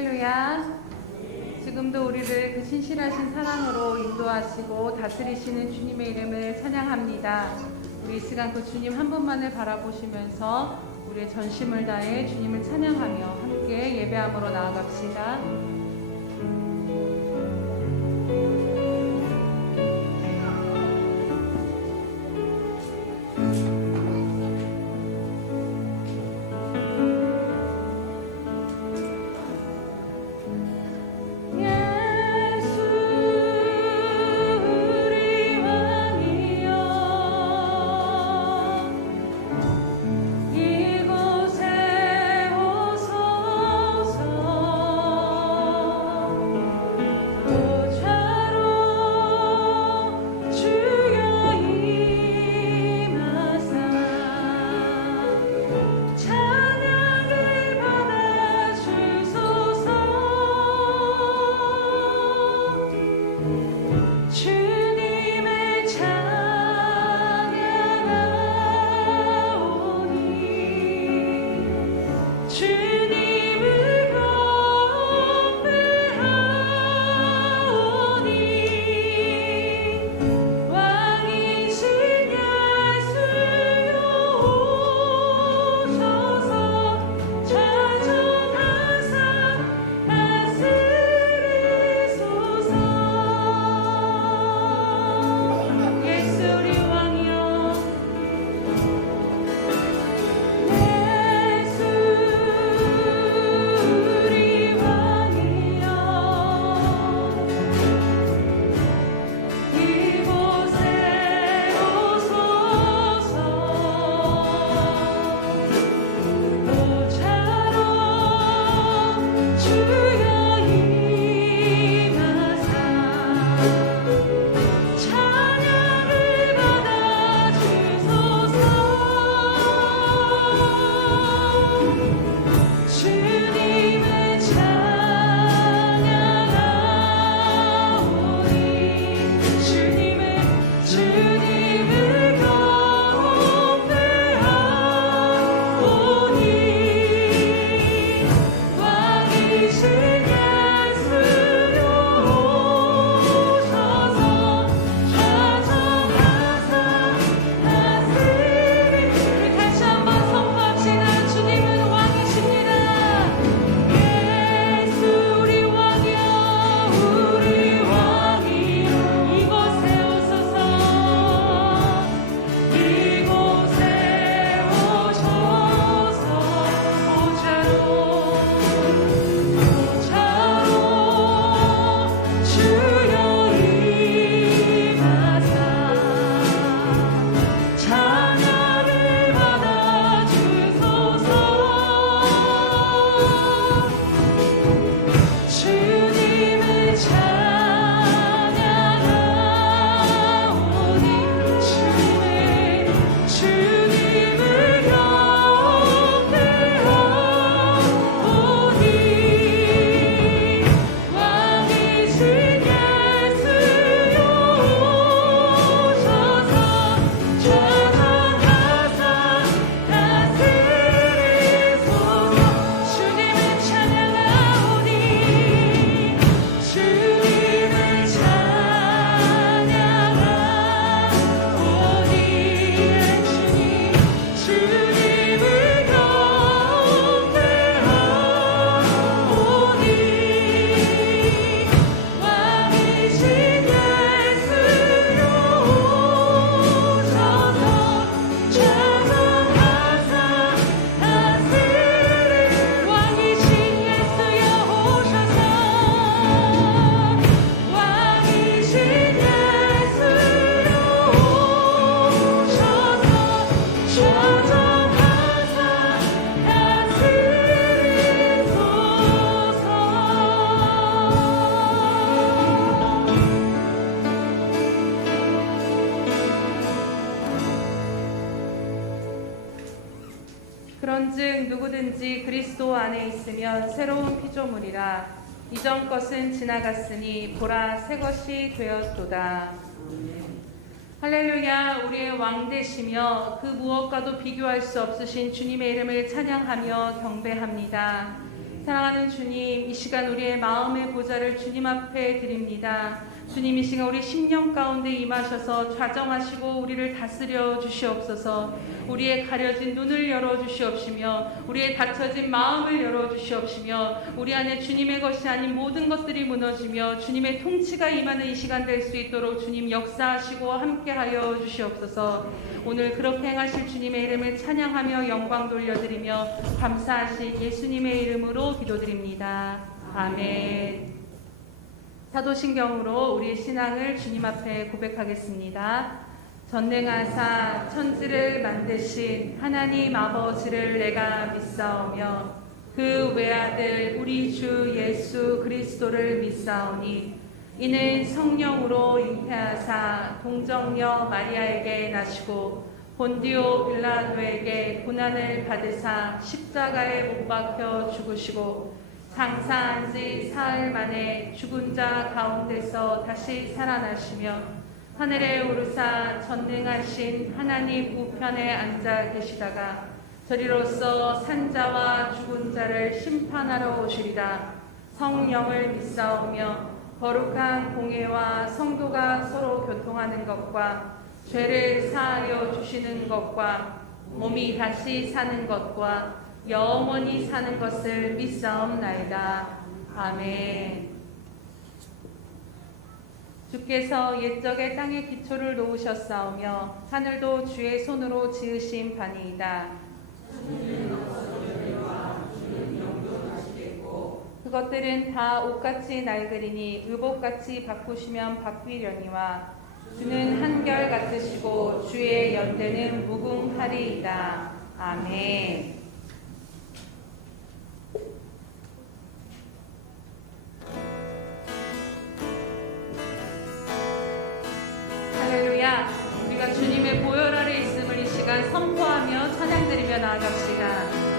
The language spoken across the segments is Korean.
할렐루야. 지금도 우리를 그 신실하신 사랑으로 인도하시고 다스리시는 주님의 이름을 찬양합니다. 우리 이 시간 그 주님 한 분만을 바라보시면서 우리의 전심을 다해 주님을 찬양하며 함께 예배함으로 나아갑시다. 그런즉 누구든지 그리스도 안에 있으면 새로운 피조물이라 이전 것은 지나갔으니 보라 새 것이 되었도다. 할렐루야. 우리의 왕 되시며 그 무엇과도 비교할 수 없으신 주님의 이름을 찬양하며 경배합니다. 사랑하는 주님, 이 시간 우리의 마음의 보좌를 주님 앞에 드립니다. 주님, 이 시간 우리 심령 가운데 임하셔서 좌정하시고 우리를 다스려 주시옵소서. 우리의 가려진 눈을 열어주시옵시며 우리의 닫혀진 마음을 열어주시옵시며 우리 안에 주님의 것이 아닌 모든 것들이 무너지며 주님의 통치가 임하는 이 시간 될 수 있도록 주님 역사하시고 함께하여 주시옵소서. 오늘 그렇게 행하실 주님의 이름을 찬양하며 영광 돌려드리며 감사하실 예수님의 이름으로 기도드립니다. 아멘. 사도신경으로 우리의 신앙을 주님 앞에 고백하겠습니다. 전능하사 천지를 만드신 하나님 아버지를 내가 믿사오며 그 외아들 우리 주 예수 그리스도를 믿사오니 이는 성령으로 잉태하사 동정녀 마리아에게 나시고 본디오 빌라도에게 고난을 받으사 십자가에 못 박혀 죽으시고 장사한 지 사흘 만에 죽은 자 가운데서 다시 살아나시며 하늘에 오르사 전능하신 하나님 우편에 앉아 계시다가 저리로서 산자와 죽은 자를 심판하러 오시리라. 성령을 믿사오며 거룩한 공예와 성도가 서로 교통하는 것과 죄를 사하여 주시는 것과 몸이 다시 사는 것과 영원히 사는 것을 믿사옵나이다. 아멘. 주께서 옛적에 땅에 기초를 놓으셨사오며 하늘도 주의 손으로 지으신 바니이다. 그것들은 다 옷같이 낡으리니 의복같이 바꾸시면 바뀌려니와 주는 한결 같으시고 주의 연대는 무궁하리이다. 아멘. 할렐루야. 우리가 주님의 보혈 아래 있음을 이 시간 선포하며 찬양드리며 나아갑시다.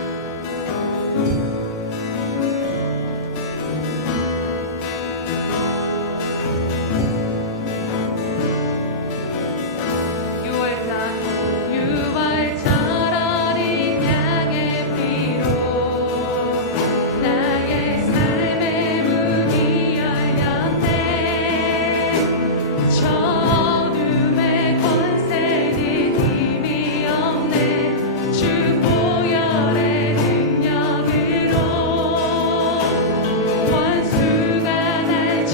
원수가 날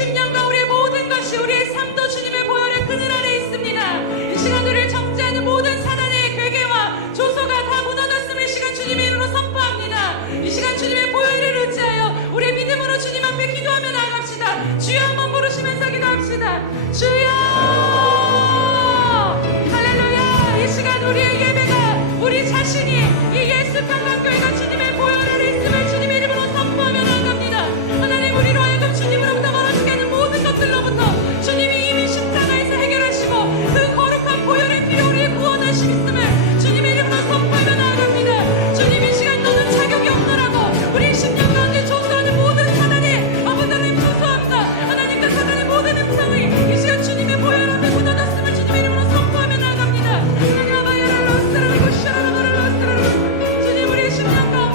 심령과 우리의 모든 것이 우리의 삶도 주님의 보혈의 그늘 아래 있습니다. 이 시간 우리를 정죄하는 모든 사단의 괴계와 조소가 다 무너졌음을 이 시간 주님의 이름으로 선포합니다. 이 시간 주님의 보혈을 의지하여 우리의 믿음으로 주님 앞에 기도하며 나아갑시다. 주여 한번 부르시면서 기도합시다. 주여 할렐루야. 이 시간 우리의 예배가 우리 자신이 이 예수 평강교회가 주님의 보혈 아래 있음을 주님의 이름으로 선포하며 나아갑니다. 하나님 우리로 하여금 주님으로부터 멀어지게 하는 모든 것들로부터 주님이 이미 십자가에서 해결하시고 그 거룩한 보혈의 피로 우리의 구원하심 있음을 주님의 이름으로 선포하며 나아갑니다. 주님 이 시간 너는 자격이 없더라도 우리 심령 가운데 조소하는 모든 사단의 아버지님 조소합니다. 하나님 그 사단의 모든 음성이 이 시간 주님의 보혈 앞에 묻어졌음을 주님의 이름으로 선포하며 나아갑니다. 주님 우리의 심령 가운데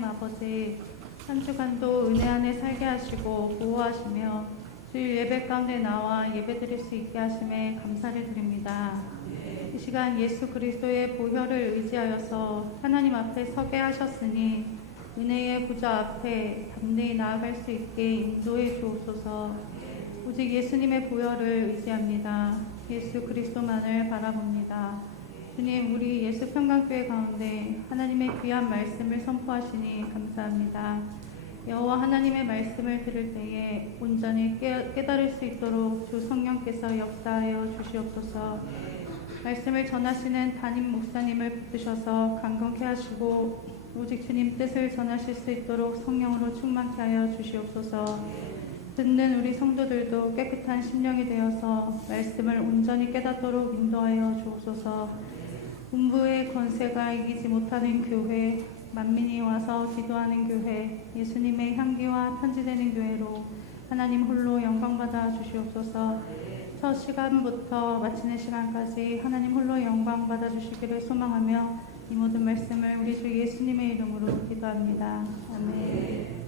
하나님 아버지, 한 주간도 은혜 안에 살게 하시고 보호하시며 주일 예배 가운데 나와 예배드릴 수 있게 하심에 감사를 드립니다. 이 시간 예수 그리스도의 보혈을 의지하여서 하나님 앞에 서게 하셨으니 은혜의 보좌 앞에 담대히 나아갈 수 있게 인도해 주옵소서. 오직 예수님의 보혈을 의지합니다. 예수 그리스도만을 바라봅니다. 주님, 우리 예수 평강교회 가운데 하나님의 귀한 말씀을 선포하시니 감사합니다. 여호와 하나님의 말씀을 들을 때에 온전히 깨달을 수 있도록 주 성령께서 역사하여 주시옵소서. 말씀을 전하시는 담임 목사님을 붙드셔서 강건케 하시고 오직 주님 뜻을 전하실 수 있도록 성령으로 충만케 하여 주시옵소서. 듣는 우리 성도들도 깨끗한 심령이 되어서 말씀을 온전히 깨닫도록 인도하여 주옵소서. 음부의 권세가 이기지 못하는 교회, 만민이 와서 기도하는 교회, 예수님의 향기와 편지되는 교회로 하나님 홀로 영광받아 주시옵소서. 첫 시간부터 마치는 시간까지 하나님 홀로 영광받아 주시기를 소망하며 이 모든 말씀을 우리 주 예수님의 이름으로 기도합니다. 아멘.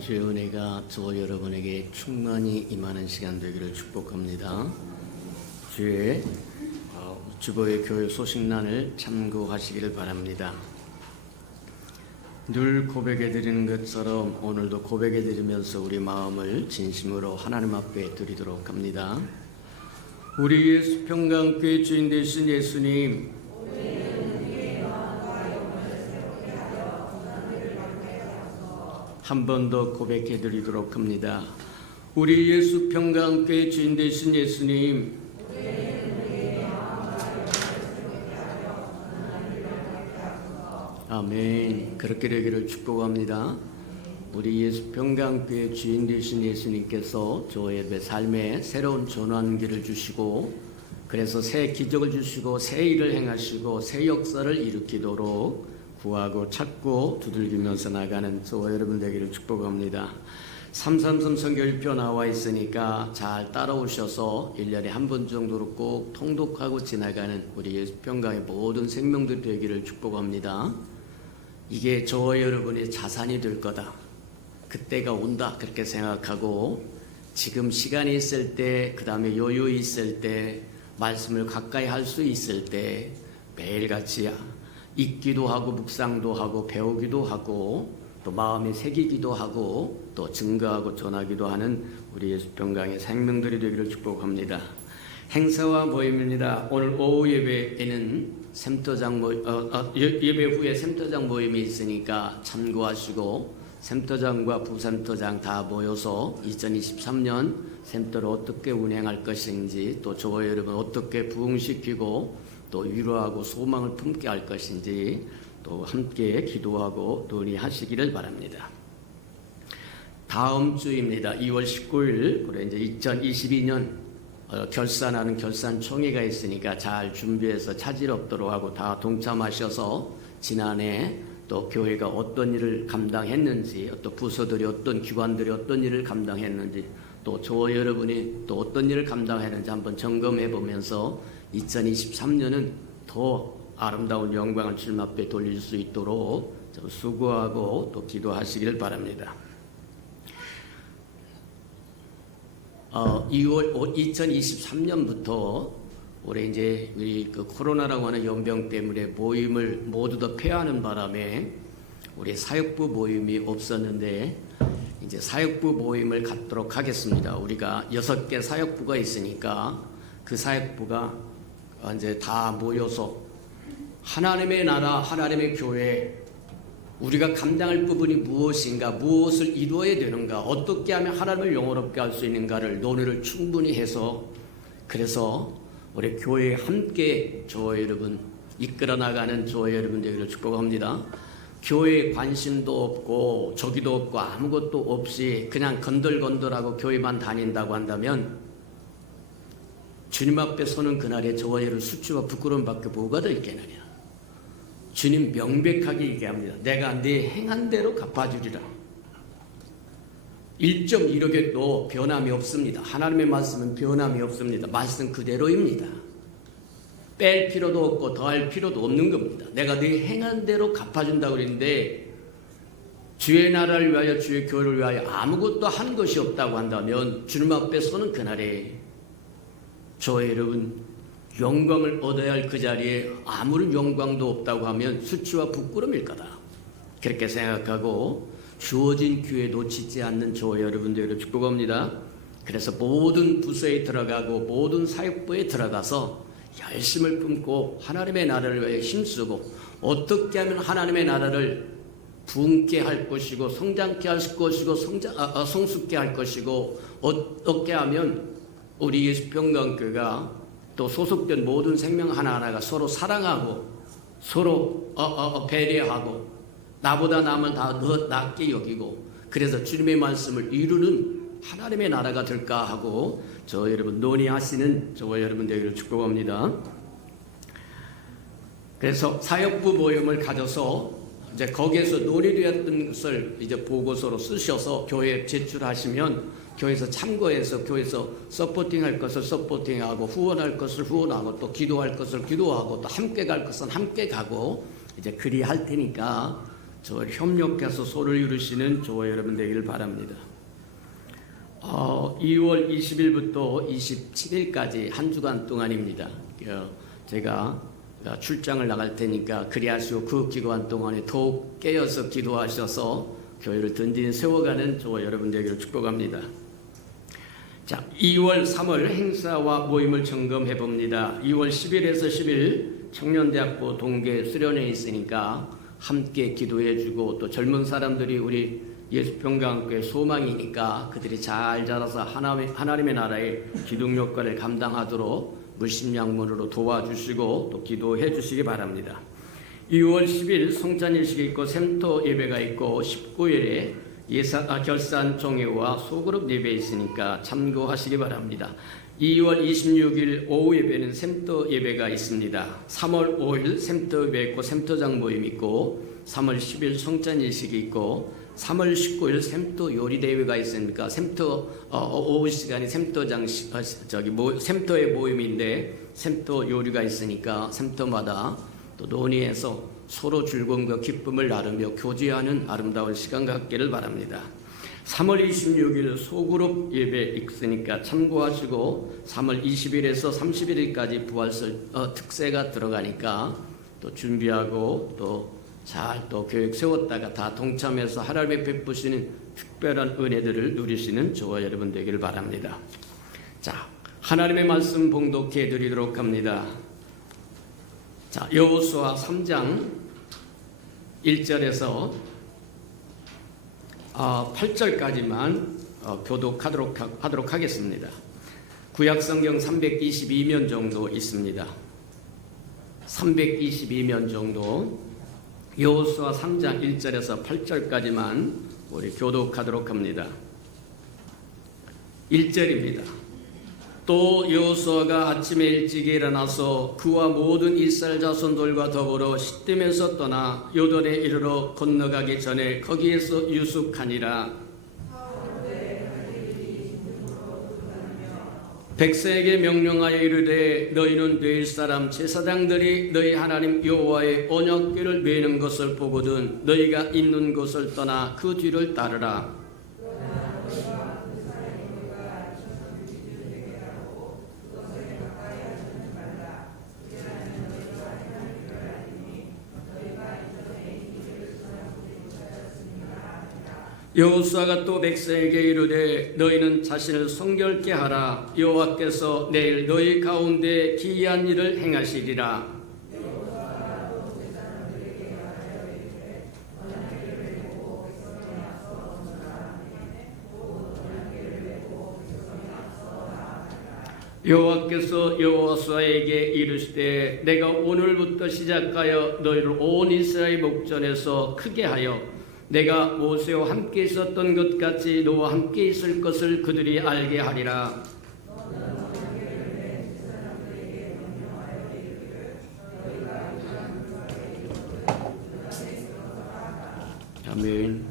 주의 은혜가 저와 여러분에게 충만히 임하는 시간 되기를 축복합니다. 주의 주보의 교회 소식란을 참고하시기를 바랍니다. 늘 고백해 드리는 것처럼 오늘도 고백해 드리면서 우리 마음을 진심으로 하나님 앞에 드리도록 합니다. 우리의 수평강교회 주인 되신 예수님, 한 번 더 고백해 드리도록 합니다. 우리 예수 평강교회 주인 되신 예수님, 아멘. 그렇게 되기를 축복합니다. 우리 예수 평강교회 주인 되신 예수님께서 저의 삶에 새로운 전환기를 주시고, 그래서 새 기적을 주시고 새 일을 행하시고 새 역사를 일으키도록 구하고 찾고 두들기면서 나가는 저와 여러분 되기를 축복합니다. 333 선교일표 나와 있으니까 잘 따라오셔서 1년에 한 번 정도로 꼭 통독하고 지나가는 우리 예수 평강의 모든 생명들 되기를 축복합니다. 이게 저와 여러분의 자산이 될 거다, 그때가 온다, 그렇게 생각하고 지금 시간이 있을 때, 그 다음에 여유 있을 때, 말씀을 가까이 할 수 있을 때 매일같이 읽기도 하고 묵상도 하고 배우기도 하고 또 마음에 새기기도 하고 또 증거하고 전하기도 하는 우리 예수 평강의 생명들이 되기를 축복합니다. 행사와 모임입니다. 오늘 오후 예배에는 예배 후에 샘터장 모임이 있으니까 참고하시고 샘터장과 부샘터장 다 모여서 2023년 샘터를 어떻게 운행할 것인지, 또 저와 여러분 어떻게 부흥시키고 또 위로하고 소망을 품게 할 것인지 또 함께 기도하고 논의하시기를 바랍니다. 다음 주입니다. 2월 19일 그래 이제 2022년 결산하는 결산총회가 있으니까 잘 준비해서 차질 없도록 하고 다 동참하셔서 지난해 또 교회가 어떤 일을 감당했는지, 또 부서들이 어떤 기관들이 어떤 일을 감당했는지, 또 저와 여러분이 또 어떤 일을 감당했는지 한번 점검해 보면서 2023년은 더 아름다운 영광을 주님 앞에 돌릴 수 있도록 수고하고 또 기도하시길 바랍니다. 2023년부터 올해 이제 우리 코로나라고 하는 연병 때문에 모임을 모두 다 폐하는 바람에 우리 사역부 모임이 없었는데 이제 사역부 모임을 갖도록 하겠습니다. 우리가 6개 사역부가 있으니까 그 사역부가 이제 다 모여서 하나님의 나라, 하나님의 교회, 우리가 감당할 부분이 무엇인가, 무엇을 이루어야 되는가, 어떻게 하면 하나님을 영원롭게 할 수 있는가를 논의를 충분히 해서, 그래서 우리 교회에 함께 저와 여러분 이끌어 나가는 저와 여러분 되기를 축복합니다. 교회에 관심도 없고 저기도 없고 아무것도 없이 그냥 건들건들하고 교회만 다닌다고 한다면 주님 앞에 서는 그날에 저와 여러분 수치와 부끄러움밖에 뭐가 더 있겠느냐. 주님 명백하게 얘기합니다. 내가 네 행한 대로 갚아주리라. 1.1억에도 변함이 없습니다. 하나님의 말씀은 변함이 없습니다. 말씀 그대로입니다. 뺄 필요도 없고 더할 필요도 없는 겁니다. 내가 네 행한 대로 갚아준다고 그랬는데 주의 나라를 위하여 주의 교회를 위하여 아무것도 한 것이 없다고 한다면 주님 앞에 서는 그날에 저와 여러분 영광을 얻어야 할 그 자리에 아무런 영광도 없다고 하면 수치와 부끄러움일 거다. 그렇게 생각하고 주어진 기회 놓치지 않는 저와 여러분들을 축복합니다. 그래서 모든 부서에 들어가고 모든 사역부에 들어가서 열심을 품고 하나님의 나라를 위해 힘쓰고 어떻게 하면 하나님의 나라를 부흥케 할 것이고 성장케 할 것이고 성숙케 할 것이고 어떻게 하면 우리 예수평강교회가 또 소속된 모든 생명 하나하나가 서로 사랑하고 서로 배려하고 나보다 남은 다 더 낫게 여기고 그래서 주님의 말씀을 이루는 하나님의 나라가 될까 하고 저 여러분 논의하시는 저와 여러분 되기를 축복합니다. 그래서 사역부 모임을 가져서 이제 거기에서 논의되었던 것을 이제 보고서로 쓰셔서 교회에 제출하시면 교회에서 참고해서 교회에서 서포팅할 것을 서포팅하고 후원할 것을 후원하고 또 기도할 것을 기도하고 또 함께 갈 것은 함께 가고 이제 그리 할 테니까 저 협력해서 소를 이루시는 저와 여러분 되기를 바랍니다. 2월 20일부터 27일까지 한 주간 동안입니다. 제가 출장을 나갈 테니까 그리하시고 그 기간 동안에 더욱 깨어서 기도하셔서 교회를 든든히 세워가는 저와 여러분 되기를 축복합니다. 자, 2월 3월 행사와 모임을 점검해 봅니다. 2월 10일에서 10일 청년대학부 동계 수련회 있으니까 함께 기도해 주고 또 젊은 사람들이 우리 예수평강교회 소망이니까 그들이 잘 자라서 하나님의 나라의 기둥 역할을 감당하도록 물심양문으로 도와주시고 또 기도해 주시기 바랍니다. 2월 10일 성찬일식이 있고 샘터 예배가 있고 19일에 결산 종회와 소그룹 예배 있으니까 참고하시기 바랍니다. 2월 26일 오후 예배는 샘터 예배가 있습니다. 3월 5일 샘터 예배 있고 샘터장 모임 있고 3월 10일 성찬일식이 있고 3월 19일 샘터 요리 대회가 있으니까 샘터 오후 시간이 샘터장 샘터의 모임인데 샘터 요리가 있으니까 샘터마다 또 논의해서 서로 즐거움과 기쁨을 나누며 교제하는 아름다운 시간 갖기를 바랍니다. 3월 26일 소그룹 예배 있으니까 참고하시고 3월 20일에서 31일까지 부활절 특세가 들어가니까 또 준비하고 또 잘 또 교육 세웠다가 다 동참해서 하나님의 베푸시는 특별한 은혜들을 누리시는 저와 여러분 되기를 바랍니다. 자, 하나님의 말씀 봉독해 드리도록 합니다. 자, 여호수아 3장 1절에서 8절까지만 교독하도록 하겠습니다. 구약성경 322면 정도 있습니다. 322면 정도 여호수아 3장 1절에서 8절까지만 우리 교독하도록 합니다. 1절입니다. 또 여호수아가 아침에 일찍 일어나서 그와 모든 이스라엘 자손들과 더불어 시딤에서 떠나 요단에 이르러 건너가기 전에 거기에서 유숙하니라. 백성에게 명령하여 이르되 너희는 네 사람 제사장들이 너희 하나님 여호와의 언약궤를 메는 것을 보거든 너희가 있는 곳을 떠나 그 뒤를 따르라. 여호수아가 또 백성에게 이르되 너희는 자신을 성결케 하라. 여호와께서 내일 너희 가운데 기이한 일을 행하시리라. 여호와께서 여호수아에게 이르시되 내가 오늘부터 시작하여 너희를 온 이스라엘 목전에서 크게 하여 내가 모세와 함께 있었던 것 같이 너와 함께 있을 것을 그들이 알게 하리라. 아멘.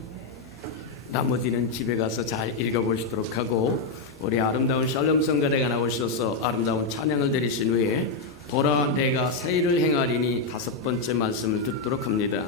나머지는 집에 가서 잘 읽어보시도록 하고 우리 아름다운 샬롬 성가대가 나오셔서 아름다운 찬양을 드리신 후에 보라 내가 새 일을 행하리니 5번째 말씀을 듣도록 합니다.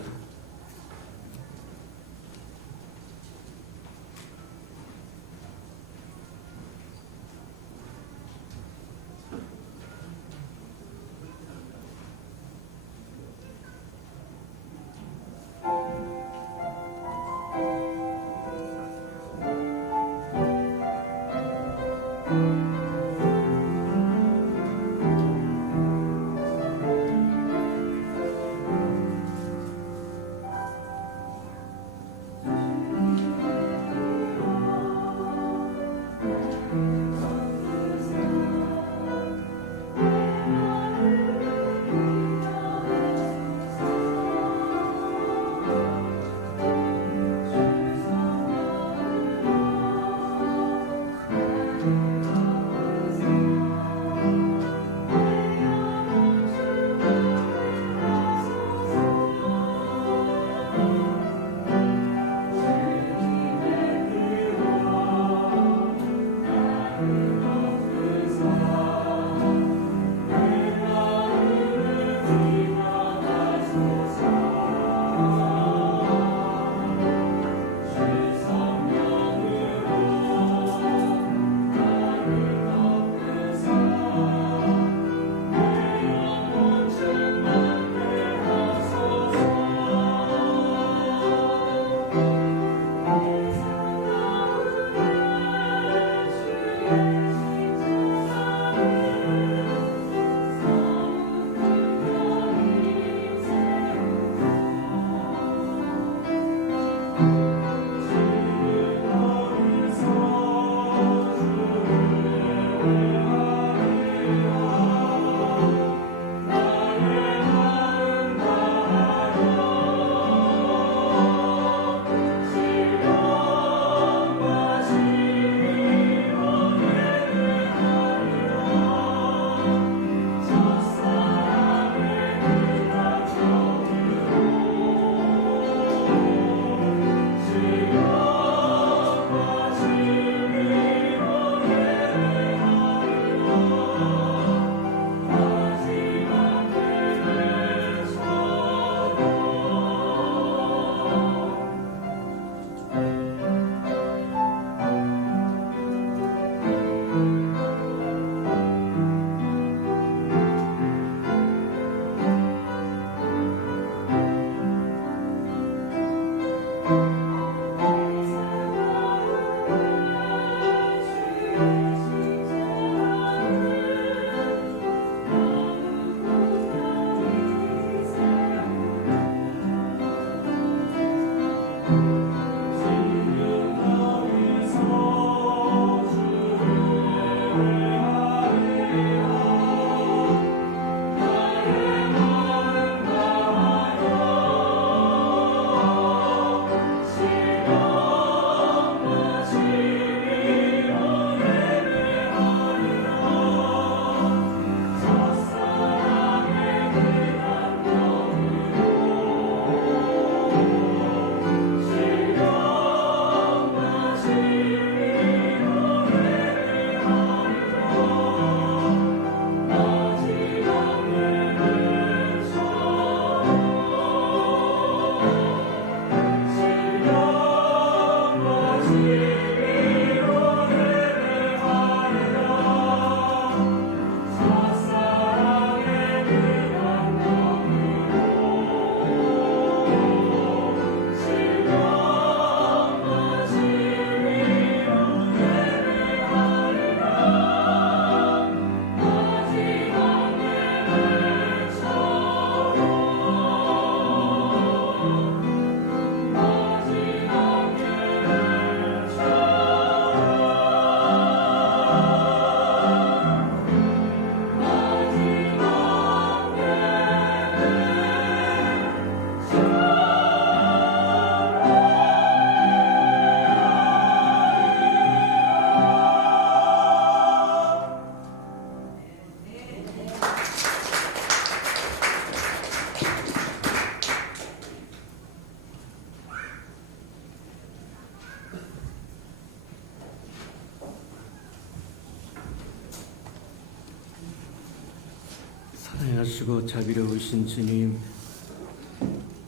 선하시고 자비로우신 주님,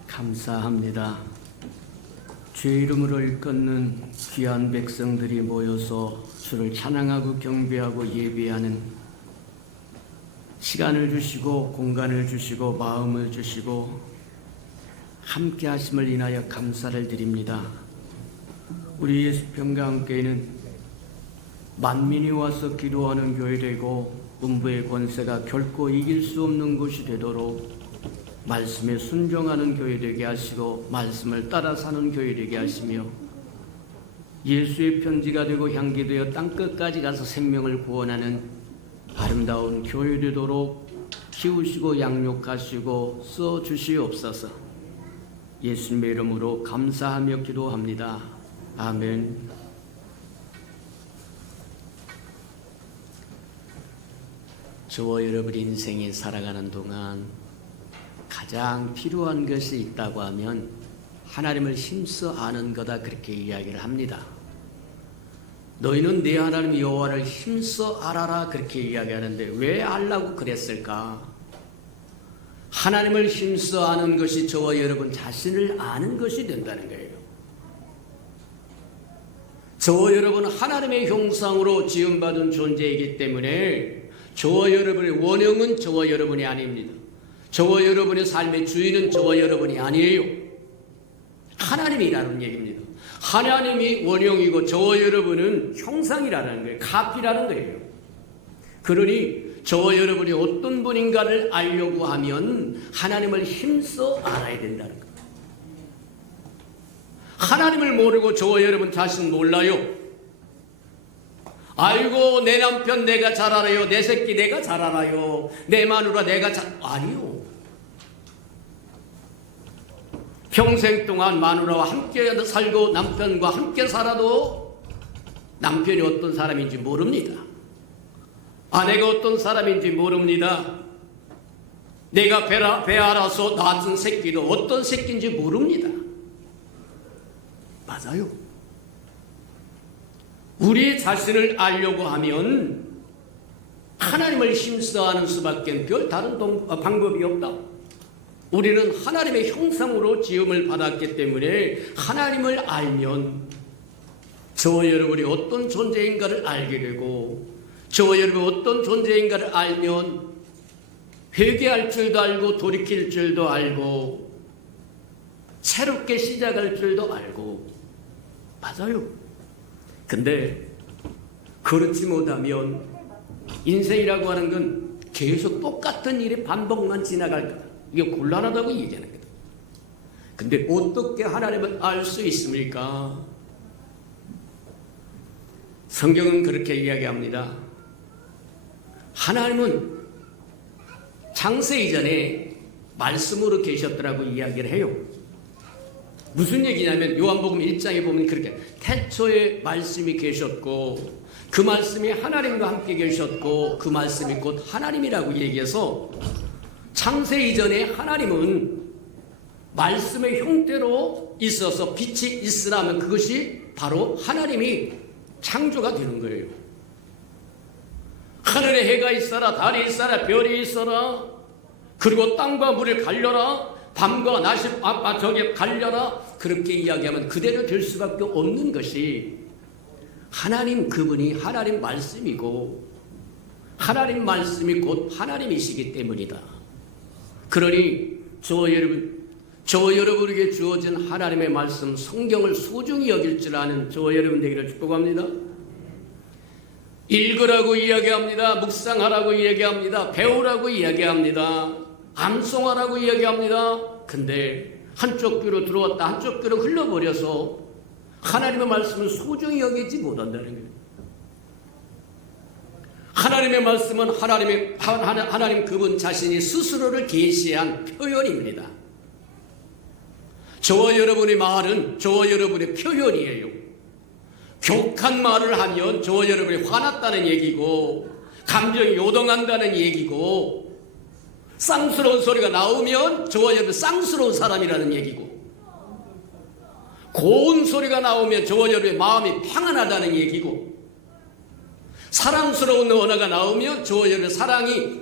감사합니다. 주의 이름으로 일컫는 귀한 백성들이 모여서 주를 찬양하고 경배하고 예배하는 시간을 주시고 공간을 주시고 마음을 주시고 함께 하심을 인하여 감사를 드립니다. 우리 예수평강교회는 만민이 와서 기도하는 교회되고 음부의 권세가 결코 이길 수 없는 곳이 되도록 말씀에 순종하는 교회 되게 하시고 말씀을 따라 사는 교회 되게 하시며 예수의 편지가 되고 향기되어 땅끝까지 가서 생명을 구원하는 아름다운 교회 되도록 키우시고 양육하시고 써주시옵소서. 예수님의 이름으로 감사하며 기도합니다. 아멘. 저와 여러분 인생이 살아가는 동안 가장 필요한 것이 있다고 하면 하나님을 힘써 아는 거다, 그렇게 이야기를 합니다. 너희는 내 하나님 여호와를 힘써 알아라, 그렇게 이야기하는데 왜 알라고 그랬을까? 하나님을 힘써 아는 것이 저와 여러분 자신을 아는 것이 된다는 거예요. 저와 여러분 하나님의 형상으로 지음받은 존재이기 때문에 저와 여러분의 원형은 저와 여러분이 아닙니다. 저와 여러분의 삶의 주인은 저와 여러분이 아니에요. 하나님이라는 얘기입니다. 하나님이 원형이고 저와 여러분은 형상이라는 거예요. 카피라는 거예요. 그러니 저와 여러분이 어떤 분인가를 알려고 하면 하나님을 힘써 알아야 된다는 거예요. 하나님을 모르고 저와 여러분 자신 몰라요. 아이고 내 남편 내가 잘 알아요. 내 새끼 내가 잘 알아요. 내 마누라 내가 잘... 아니요. 평생 동안 마누라와 함께 살고 남편과 함께 살아도 남편이 어떤 사람인지 모릅니다. 아내가 어떤 사람인지 모릅니다. 내가 배 알아서 낳은 새끼도 어떤 새끼인지 모릅니다. 맞아요. 우리 자신을 알려고 하면 하나님을 힘써 아는 수밖에 별 다른 방법이 없다. 우리는 하나님의 형상으로 지음을 받았기 때문에 하나님을 알면 저와 여러분이 어떤 존재인가를 알게 되고 저와 여러분이 어떤 존재인가를 알면 회개할 줄도 알고 돌이킬 줄도 알고 새롭게 시작할 줄도 알고. 맞아요. 근데 그렇지 못하면 인생이라고 하는 건 계속 똑같은 일의 반복만 지나갈 거다. 이게 곤란하다고 얘기하는 거다. 근데 어떻게 하나님을 알 수 있습니까? 성경은 그렇게 이야기합니다. 하나님은 창세 이전에 말씀으로 계셨더라고 이야기를 해요. 무슨 얘기냐면 요한복음 1장에 보면 그렇게 태초에 말씀이 계셨고 그 말씀이 하나님과 함께 계셨고 그 말씀이 곧 하나님이라고 얘기해서 창세 이전에 하나님은 말씀의 형태로 있어서 빛이 있으라면 그것이 바로 하나님이 창조가 되는 거예요. 하늘에 해가 있어라, 달이 있어라, 별이 있어라, 그리고 땅과 물을 갈려라, 밤과 낮이 저기 갈려라, 그렇게 이야기하면 그대로 될 수밖에 없는 것이 하나님 그분이 하나님 말씀이고 하나님 말씀이 곧 하나님이시기 때문이다. 그러니 저와 여러분에게 주어진 하나님의 말씀 성경을 소중히 여길 줄 아는 저와 여러분 되기를 축복합니다. 읽으라고 이야기합니다. 묵상하라고 이야기합니다. 배우라고 이야기합니다. 암송하라고 이야기합니다. 근데 한쪽 귀로 들어왔다 한쪽 귀로 흘러버려서 하나님의 말씀을 소중히 여기지 못한다는 거예요. 하나님의 말씀은 하나님 그분 자신이 스스로를 계시한 표현입니다. 저와 여러분의 말은 저와 여러분의 표현이에요. 격한 말을 하면 저와 여러분이 화났다는 얘기고 감정이 요동한다는 얘기고 쌍스러운 소리가 나오면 저와 여러분 쌍스러운 사람이라는 얘기고 고운 소리가 나오면 저와 여러분의 마음이 평안하다는 얘기고 사랑스러운 언어가 나오면 저와 여러분의 사랑이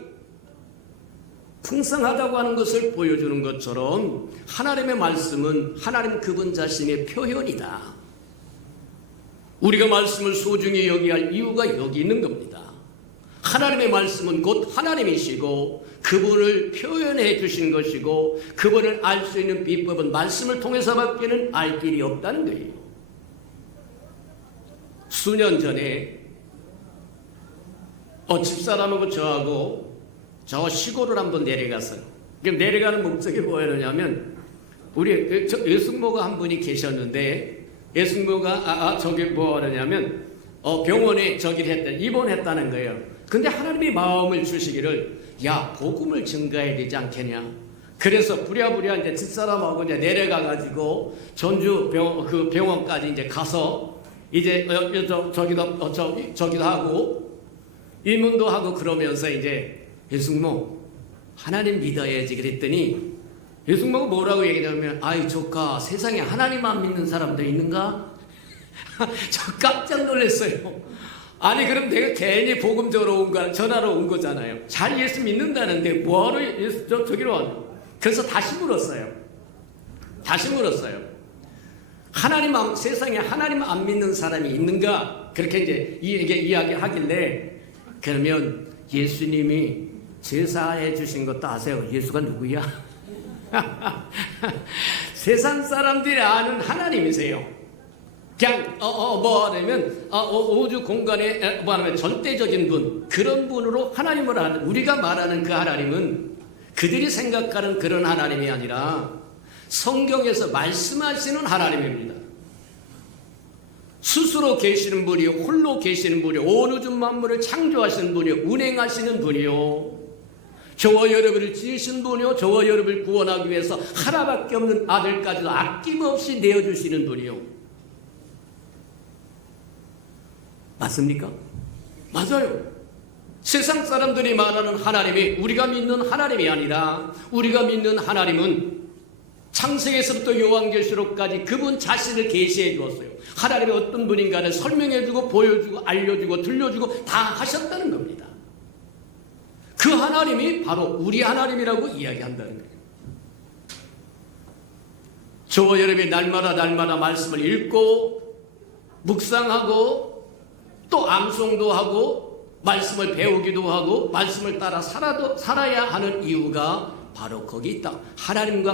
풍성하다고 하는 것을 보여주는 것처럼 하나님의 말씀은 하나님 그분 자신의 표현이다. 우리가 말씀을 소중히 여기야 할 이유가 여기 있는 겁니다. 하나님의 말씀은 곧 하나님이시고 그분을 표현해 주신 것이고 그분을 알 수 있는 비법은 말씀을 통해서밖에는 알 길이 없다는 거예요. 수년 전에 집사람하고 저하고 저 시골을 한번 내려갔어요. 내려가는 목적이 뭐였냐면 우리 예숙모가 한 분이 계셨는데 예숙모가 저기 뭐 하느냐면 병원에 입원했다는 거예요. 근데 하나님이 마음을 주시기를 야 복음을 증가해야 되지 않겠냐. 그래서 부랴부랴 이제 집사람하고 이제 내려가가지고 전주 병원까지 이제 가서 이제 저기도 하고 입문도 하고 그러면서 이제 예숙모 하나님 믿어야지 그랬더니 예숙모가 뭐라고 얘기하냐면 아이 조카 세상에 하나님만 믿는 사람도 있는가? 저 깜짝 놀랐어요. 아니 그럼 내가 괜히 복음 전하러 온 거잖아요. 잘 예수 믿는다는데 뭐하러 저기로 와요? 그래서 다시 물었어요. 세상에 하나님 안 믿는 사람이 있는가? 그렇게 이제 이야기하길래 그러면 예수님이 제사해 주신 것도 아세요? 예수가 누구야? 세상 사람들이 아는 하나님이세요. 그냥 뭐하냐면 우주 공간에 뭐하냐면 절대적인 분, 그런 분으로 하나님을 아는, 우리가 말하는 그 하나님은 그들이 생각하는 그런 하나님이 아니라 성경에서 말씀하시는 하나님입니다. 스스로 계시는 분이요, 홀로 계시는 분이요, 온 우주 만물을 창조하시는 분이요, 운행하시는 분이요, 저와 여러분을 지으신 분이요, 저와 여러분을 구원하기 위해서 하나밖에 없는 아들까지도 아낌없이 내어주시는 분이요. 맞습니까? 맞아요. 세상 사람들이 말하는 하나님이 우리가 믿는 하나님이 아니라 우리가 믿는 하나님은 창세기에서부터 요한계시록까지 그분 자신을 계시해 주었어요. 하나님이 어떤 분인가를 설명해 주고 보여주고 알려주고 들려주고 다 하셨다는 겁니다. 그 하나님이 바로 우리 하나님이라고 이야기한다는 거예요. 저와 여러분이 날마다 말씀을 읽고 묵상하고 또 암송도 하고 말씀을 배우기도 하고 말씀을 따라 살아야 하는 이유가 바로 거기 있다.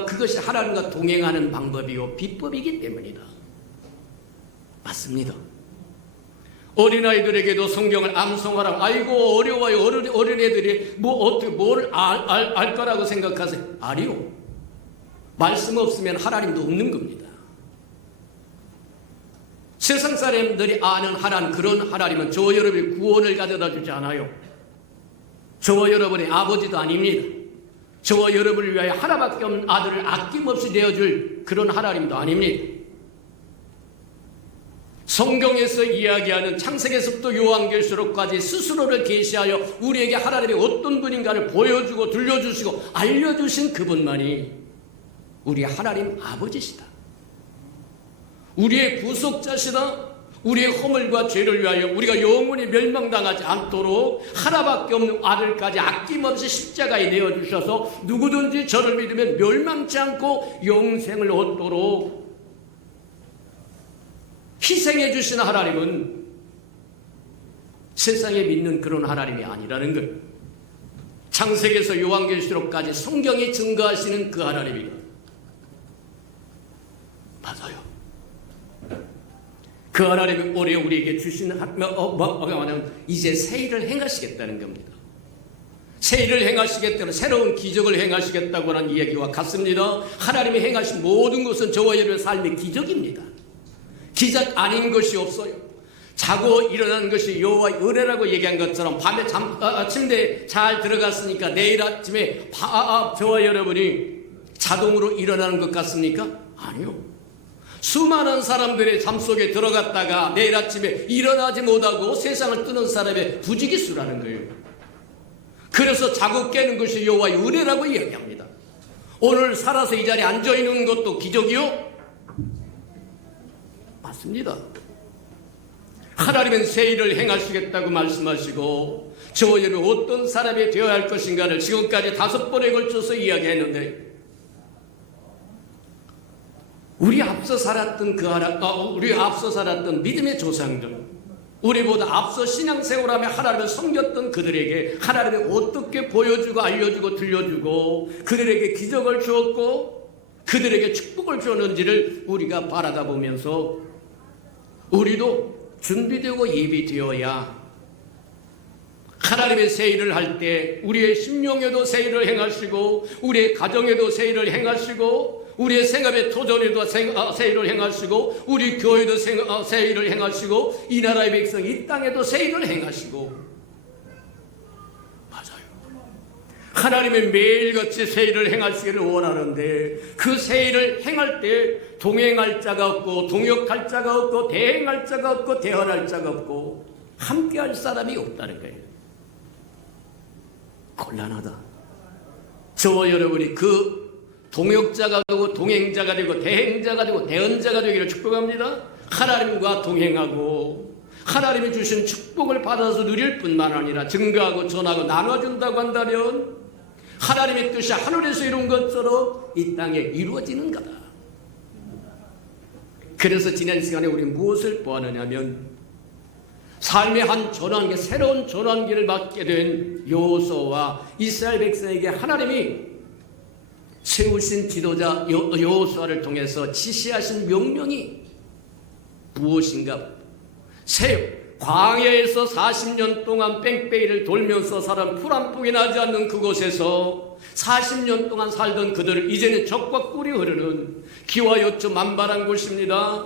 그것이 하나님과 동행하는 방법이요 비법이기 때문이다. 맞습니다. 어린아이들에게도 성경을 암송하라고. 아이고 어려워요. 어린애들이 뭘 알 거라고 생각하세요? 아니요. 말씀 없으면 하나님도 없는 겁니다. 세상 사람들이 아는 그런 하나님은 저와 여러분이 구원을 가져다 주지 않아요. 저와 여러분의 아버지도 아닙니다. 저와 여러분을 위하여 하나밖에 없는 아들을 아낌없이 내어줄 그런 하나님도 아닙니다. 성경에서 이야기하는 창세기에서부터 요한계시록까지 스스로를 계시하여 우리에게 하나님이 어떤 분인가를 보여주고 들려주시고 알려주신 그분만이 우리 하나님 아버지시다. 우리의 구속자시다. 우리의 허물과 죄를 위하여 우리가 영원히 멸망당하지 않도록 하나밖에 없는 아들까지 아낌없이 십자가에 내어주셔서 누구든지 저를 믿으면 멸망치 않고 영생을 얻도록 희생해 주신 하나님은 세상에 믿는 그런 하나님이 아니라는 것. 창세기에서 요한계시록까지 성경이 증거하시는 그 하나님이다. 맞아요. 그 하나님이 올해 우리에게 주신 이제 새 일을 행하시겠다는 겁니다. 새 일을 행하시겠다는, 새로운 기적을 행하시겠다고 하는 이야기와 같습니다. 하나님이 행하신 모든 것은 저와 여러분의 삶의 기적입니다. 기적 아닌 것이 없어요. 자고 일어나는 것이 여호와의 은혜라고 얘기한 것처럼 밤에 침대에 잘 들어갔으니까 내일 아침에 저와 여러분이 자동으로 일어나는 것 같습니까? 아니요. 수많은 사람들의 잠 속에 들어갔다가 내일 아침에 일어나지 못하고 세상을 뜨는 사람의 부지기수라는 거예요. 그래서 자고 깨는 것이 여호와의 은혜라고 이야기합니다. 오늘 살아서 이 자리에 앉아있는 것도 기적이요? 맞습니다. 하나님은 새 일을 행하시겠다고 말씀하시고 저와 여러분 어떤 사람이 되어야 할 것인가를 지금까지 5번에 걸쳐서 이야기했는데, 우리 앞서 살았던 우리 앞서 살았던 믿음의 조상들, 우리보다 앞서 신앙생활하며 하나님을 섬겼던 그들에게 하나님이 어떻게 보여주고 알려주고 들려주고 그들에게 기적을 주었고 그들에게 축복을 주었는지를 우리가 바라다 보면서 우리도 준비되고 예비되어야 하나님의 새 일을 할 때 우리의 심령에도 새 일을 행하시고 우리의 가정에도 새 일을 행하시고 우리의 생업의 도전에도 새 일을 행하시고 우리 교회도 새 일을 행하시고 이 나라의 백성 이 땅에도 새 일을 행하시고, 맞아요. 하나님의 매일같이 새 일을 행하시기를 원하는데 그 새 일을 행할 때 동행할 자가 없고 동역할 자가 없고 대행할 자가 없고 대언할 자가 없고 함께할 사람이 없다는 거예요. 곤란하다. 저와 여러분이 그 동역자가 되고 동행자가 되고 대행자가 되고 대언자가 되기를 축복합니다. 하나님과 동행하고 하나님이 주신 축복을 받아서 누릴 뿐만 아니라 증거하고 전하고 나눠준다고 한다면 하나님의 뜻이 하늘에서 이룬 것처럼 이 땅에 이루어지는 거다. 그래서 지난 시간에 우리 무엇을 보았느냐면 삶의 한 전환기, 새로운 전환기를 맞게 된 여호수아와 이스라엘 백성에게 하나님이 세우신 지도자 여호수아를 통해서 지시하신 명령이 무엇인가? 광야에서 40년 동안 뺑뺑이를 돌면서 살은 풀 한 폭이 나지 않는 그곳에서 40년 동안 살던 그들을 이제는 적과 꿀이 흐르는 기와 요초 만발한 곳입니다.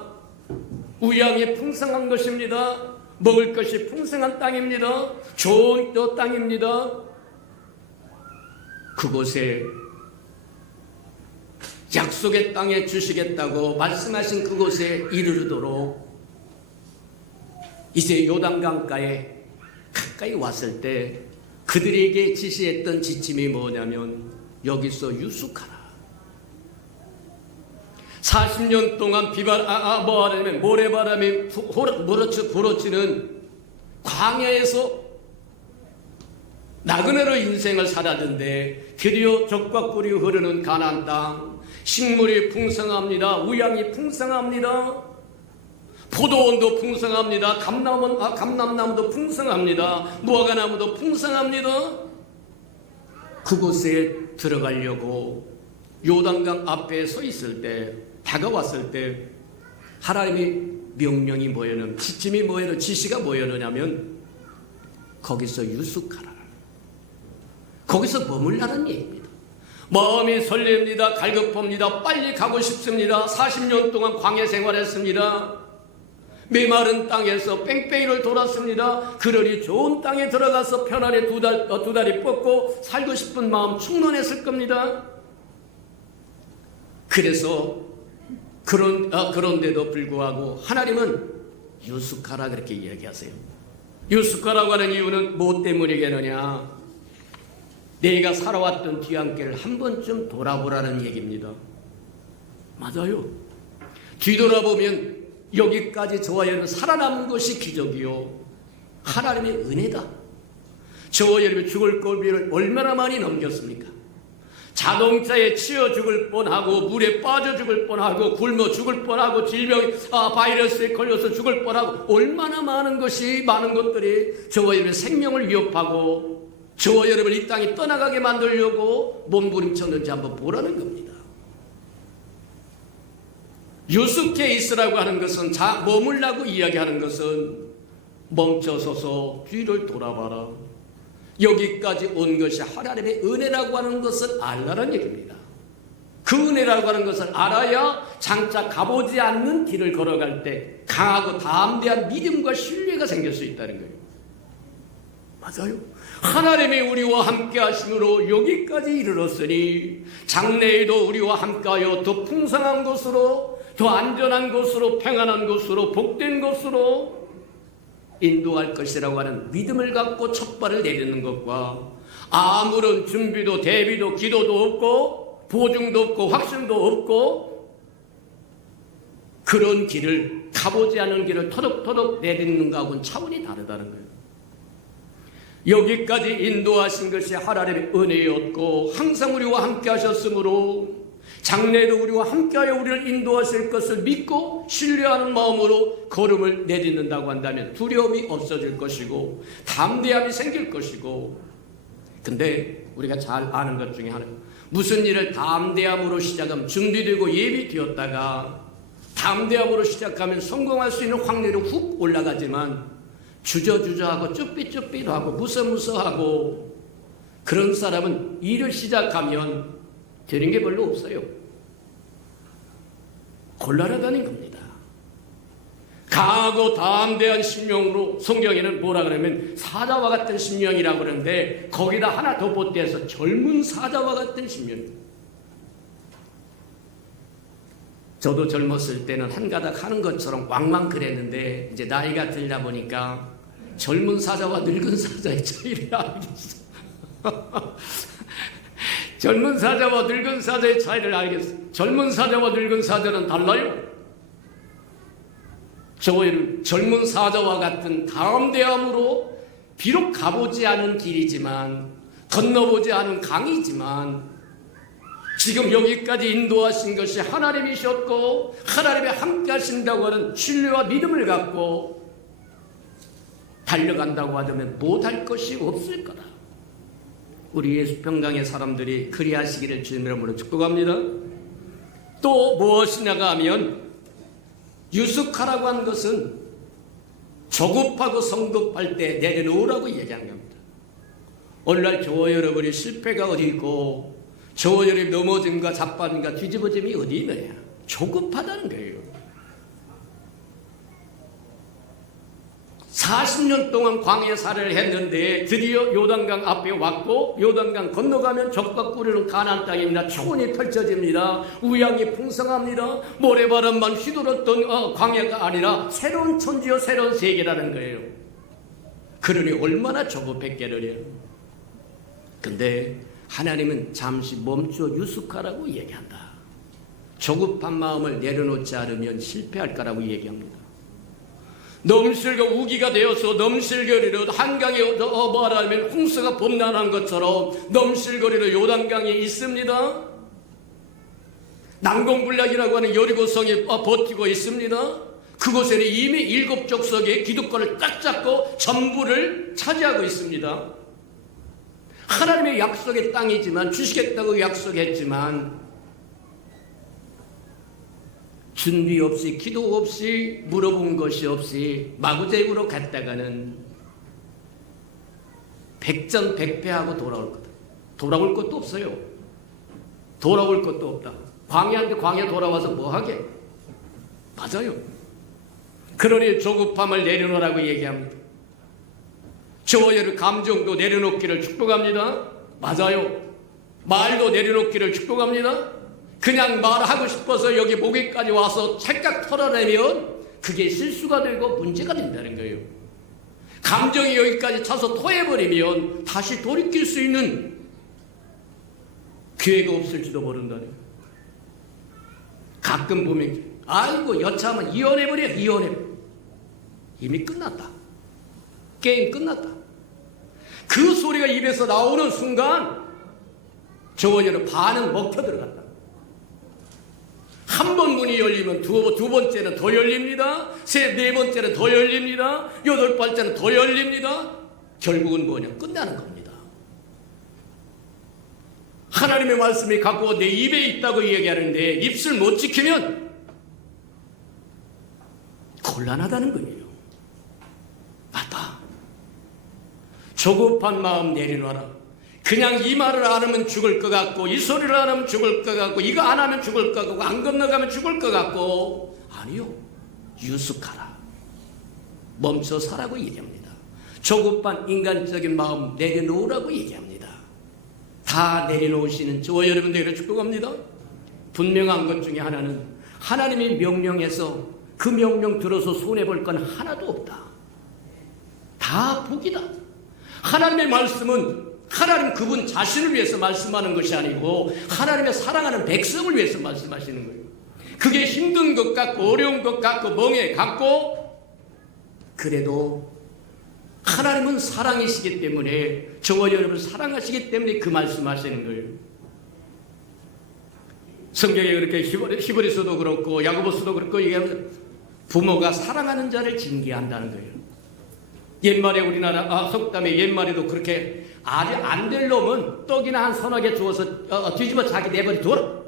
우양이 풍성한 것입니다. 먹을 것이 풍성한 땅입니다. 좋은 땅입니다. 그곳에 약속의 땅에 주시겠다고 말씀하신 그곳에 이르도록 이제 요단강가에 가까이 왔을 때 그들에게 지시했던 지침이 뭐냐면 여기서 유숙하라. 40년 동안 모래바람이 불어치는 광야에서 나그네로 인생을 살았는데 드디어 적과 꿀이 흐르는 가나안 땅, 식물이 풍성합니다. 우양이 풍성합니다. 포도원도 풍성합니다. 감람나무도 풍성합니다. 무화과나무도 풍성합니다. 그곳에 들어가려고 요단강 앞에 서 있을 때, 다가왔을 때 하나님의 명령이 뭐였냐면, 지침이 뭐였냐면, 지시가 뭐였냐면 거기서 유숙하라. 거기서 머물라는 얘기입니다. 마음이 설렙니다. 갈급합니다. 빨리 가고 싶습니다. 40년 동안 광야 생활했습니다. 메마른 땅에서 뺑뺑이를 돌았습니다. 그러니 좋은 땅에 들어가서 편안히 두 다리 뻗고 살고 싶은 마음 충만했을 겁니다. 그래서 그런데도 불구하고 하나님은 유숙하라 그렇게 이야기하세요. 유숙하라고 하는 이유는 무엇 때문이겠느냐? 내가 살아왔던 뒤안길을 한 번쯤 돌아보라는 얘기입니다. 맞아요. 뒤돌아보면 여기까지 저와 여러분 살아남은 것이 기적이요, 하나님의 은혜다. 저와 여러분 죽을 고비를 얼마나 많이 넘겼습니까? 자동차에 치여 죽을 뻔하고 물에 빠져 죽을 뻔하고 굶어 죽을 뻔하고 바이러스에 걸려서 죽을 뻔하고 얼마나 많은 것들이 저와 여러분의 생명을 위협하고 저와 여러분을 이 땅에 떠나가게 만들려고 몸부림쳤는지 한번 보라는 겁니다. 유숙해 있으라고 하는 것은, 머물라고 이야기하는 것은 멈춰서서 뒤를 돌아봐라. 여기까지 온 것이 하나님의 은혜라고 하는 것을 알라는 얘기입니다. 그 은혜라고 하는 것을 알아야 장차 가보지 않는 길을 걸어갈 때 강하고 담대한 믿음과 신뢰가 생길 수 있다는 거예요. 맞아요. 하나님이 우리와 함께 하심으로 여기까지 이르렀으니 장래에도 우리와 함께하여 더 풍성한 곳으로, 더 안전한 곳으로, 평안한 곳으로, 복된 곳으로 인도할 것이라고 하는 믿음을 갖고 첫 발을 내딛는 것과 아무런 준비도 대비도 기도도 없고 보증도 없고 확신도 없고 그런 길을, 가보지 않은 길을 터덕터덕 내딛는 것하고는 차원이 다르다는 거예요. 여기까지 인도하신 것이 하나님의 은혜였고 항상 우리와 함께 하셨으므로 장래에도 우리와 함께하여 우리를 인도하실 것을 믿고 신뢰하는 마음으로 걸음을 내딛는다고 한다면 두려움이 없어질 것이고 담대함이 생길 것이고, 근데 우리가 잘 아는 것 중에 하나, 무슨 일을 담대함으로 시작하면 준비되고 예비되었다가 담대함으로 시작하면 성공할 수 있는 확률이 훅 올라가지만 주저주저하고 쭈삣쭈삣하고 무서무서하고 그런 사람은 일을 시작하면 되는 게 별로 없어요. 곤란하다는 겁니다. 강하고 담대한 심령으로, 성경에는 뭐라 그러면 사자와 같은 심령이라고 그러는데 거기다 하나 더 보태서 젊은 사자와 같은 심령. 저도 젊었을 때는 한가닥 하는 것처럼 왕왕 그랬는데 이제 나이가 들다 보니까 젊은 사자와 늙은 사자의 차이를 알겠어. 젊은 사자와 늙은 사자의 차이를 알겠어. 젊은 사자와 늙은 사자는 달라요. 저희는 젊은 사자와 같은 담대함으로 비록 가보지 않은 길이지만 건너보지 않은 강이지만 지금 여기까지 인도하신 것이 하나님이셨고 하나님이 함께 하신다고 하는 신뢰와 믿음을 갖고 달려간다고 하면 못할 것이 없을 거다. 우리 예수평강의 사람들이 그리하시기를 주님의 이름으로 축복합니다. 또 무엇이냐가 하면 유숙하라고 한 것은 조급하고 성급할 때 내려놓으라고 얘기하는 겁니다. 오늘날 저와 여러분이 실패가 어디 있고 저와 여러분이 넘어짐과 자빠짐과 뒤집어짐이 어디 있느냐? 조급하다는 거예요. 40년 동안 광야살이를 했는데 드디어 요단강 앞에 왔고 요단강 건너가면 적과 꿀으는 가나안 땅입니다. 초원이 펼쳐집니다. 우양이 풍성합니다. 모래바람만 휘둘렀던 광야가 아니라 새로운 천지요 새로운 세계라는 거예요. 그러니 얼마나 조급했겠느냐. 근데 하나님은 잠시 멈춰 유숙하라고 얘기한다. 조급한 마음을 내려놓지 않으면 실패할 거라고 얘기합니다. 넘실과 우기가 되어서 넘실거리로 한강에 말하면 홍수가 범람한 것처럼 넘실거리로 요단강이 있습니다. 난공불락이라고 하는 여리고성이 버티고 있습니다. 그곳에는 이미 7족속의 기득권을 딱 잡고 전부를 차지하고 있습니다. 하나님의 약속의 땅이지만 주시겠다고 약속했지만 준비 없이 기도 없이 물어본 것이 없이 마구잡이로 갔다가는 백전백패하고 돌아올 거다. 돌아올 것도 없어요. 돌아올 것도 없다. 광야인데 광야 돌아와서 뭐하게? 맞아요. 그러니 조급함을 내려놓으라고 얘기합니다. 저와 여러분 감정도 내려놓기를 축복합니다. 맞아요. 말도 내려놓기를 축복합니다. 그냥 말하고 싶어서 여기 목에까지 와서 찰칵 털어내면 그게 실수가 되고 문제가 된다는 거예요. 감정이 여기까지 차서 토해버리면 다시 돌이킬 수 있는 기회가 없을지도 모른다는 거예요. 가끔 보면 아이고 여차하면 이혼해버려. 이혼해버려. 이미 끝났다. 게임 끝났다. 그 소리가 입에서 나오는 순간 저와 여러분 반은 먹혀 들어갔다. 한 번 문이 열리면 두 번째는 더 열립니다. 네 번째는 더 열립니다. 8번째는 더 열립니다. 결국은 뭐냐? 끝나는 겁니다. 하나님의 말씀이 갖고 내 입에 있다고 얘기하는데 입술 못 지키면 곤란하다는 거예요. 맞다. 조급한 마음 내려놔라. 그냥 이 말을 안 하면 죽을 것 같고 이 소리를 안 하면 죽을 것 같고 이거 안 하면 죽을 것 같고 안 건너가면 죽을 것 같고 아니요. 유숙하라. 멈춰 서라고 얘기합니다. 조급한 인간적인 마음 내려놓으라고 얘기합니다. 다 내려놓으시는 저와 여러분들에게 축복합니다. 분명한 것 중에 하나는 하나님이 명령해서 그 명령 들어서 손해볼 건 하나도 없다. 다 복이다. 하나님의 말씀은 하나님 그분 자신을 위해서 말씀하는 것이 아니고 하나님의 사랑하는 백성을 위해서 말씀하시는 거예요. 그게 힘든 것 같고 어려운 것 같고 멍해 같고 그래도 하나님은 사랑이시기 때문에, 저와 여러분을 사랑하시기 때문에 그 말씀하시는 거예요. 성경에 그렇게 히브리서도 그렇고 야고보서도 그렇고 얘기하면 부모가 사랑하는 자를 징계한다는 거예요. 옛말에 우리나라 속담에 옛말에도 그렇게 아주 안 될 놈은 떡이나 한 서너 개 주어서 뒤집어 자기 내버려 둬라.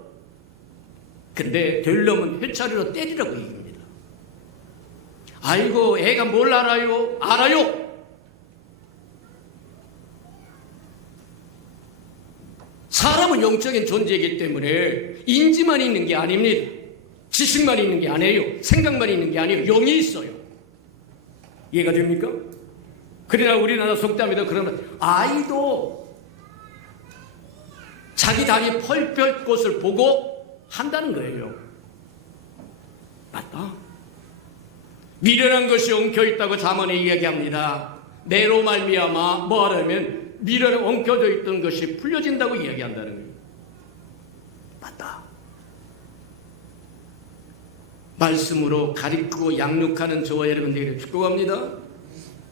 근데 될 놈은 회차리로 때리라고 얘기합니다. 아이고 애가 뭘 알아요? 알아요. 사람은 영적인 존재이기 때문에 인지만 있는 게 아닙니다. 지식만 있는 게 아니에요. 생각만 있는 게 아니에요. 영이 있어요. 이해가 됩니까? 그러나 우리나라 속담에도 그러면 아이도 자기 다리 펄펼 곳을 보고 한다는 거예요. 맞다. 미련한 것이 엉켜있다고 잠언에 이야기합니다. 매로 말미암아 뭐하냐면 미련에 엉켜져 있던 것이 풀려진다고 이야기한다는 거예요. 맞다. 말씀으로 가리키고 양육하는 저와 여러분들에게 축복합니다.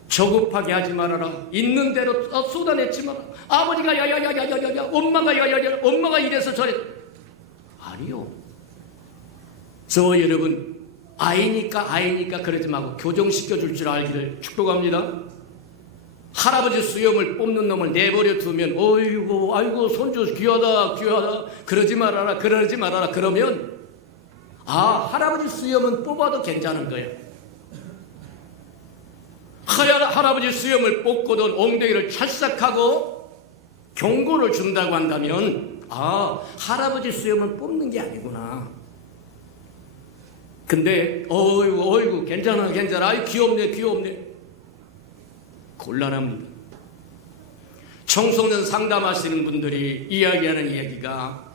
조급하게 하지 말아라. 있는 대로 쏟아내지 마라. 아버지가 야야야야야야야, 엄마가 야야야, 엄마가 이래서 저래. 아니요. 저와 여러분 아이니까 그러지 말고 교정시켜줄 줄 알기를 축복합니다. 할아버지 수염을 뽑는 놈을 내버려 두면 어이구 아이고 손주 귀하다 그러지 말아라 그러면 할아버지 수염은 뽑아도 괜찮은 거예요. 할아버지 수염을 뽑고도 엉덩이를 찰싹하고 경고를 준다고 한다면 할아버지 수염은 뽑는 게 아니구나. 근데 어이구 괜찮아 아이 귀엽네 곤란합니다. 청소년 상담하시는 분들이 이야기하는 이야기가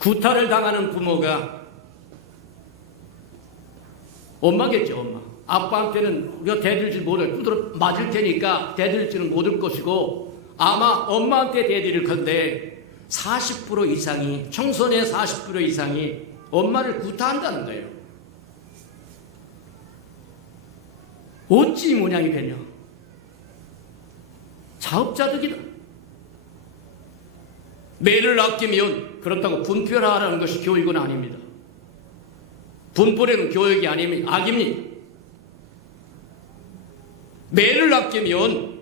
구타를 당하는 부모가 엄마겠죠. 엄마. 아빠한테는 우리가 대들지 못할 두드러 맞을 테니까 대들지는 못할 것이고 아마 엄마한테 대들일 건데 40% 이상이 청소년의 40% 이상이 엄마를 구타한다는 거예요. 어찌 모양이 되냐. 자업자득이다. 매를 아끼면 그렇다고 분별하라는 것이 교육은 아닙니다. 분별하는 교육이 아니면 악입니다. 매를 아끼면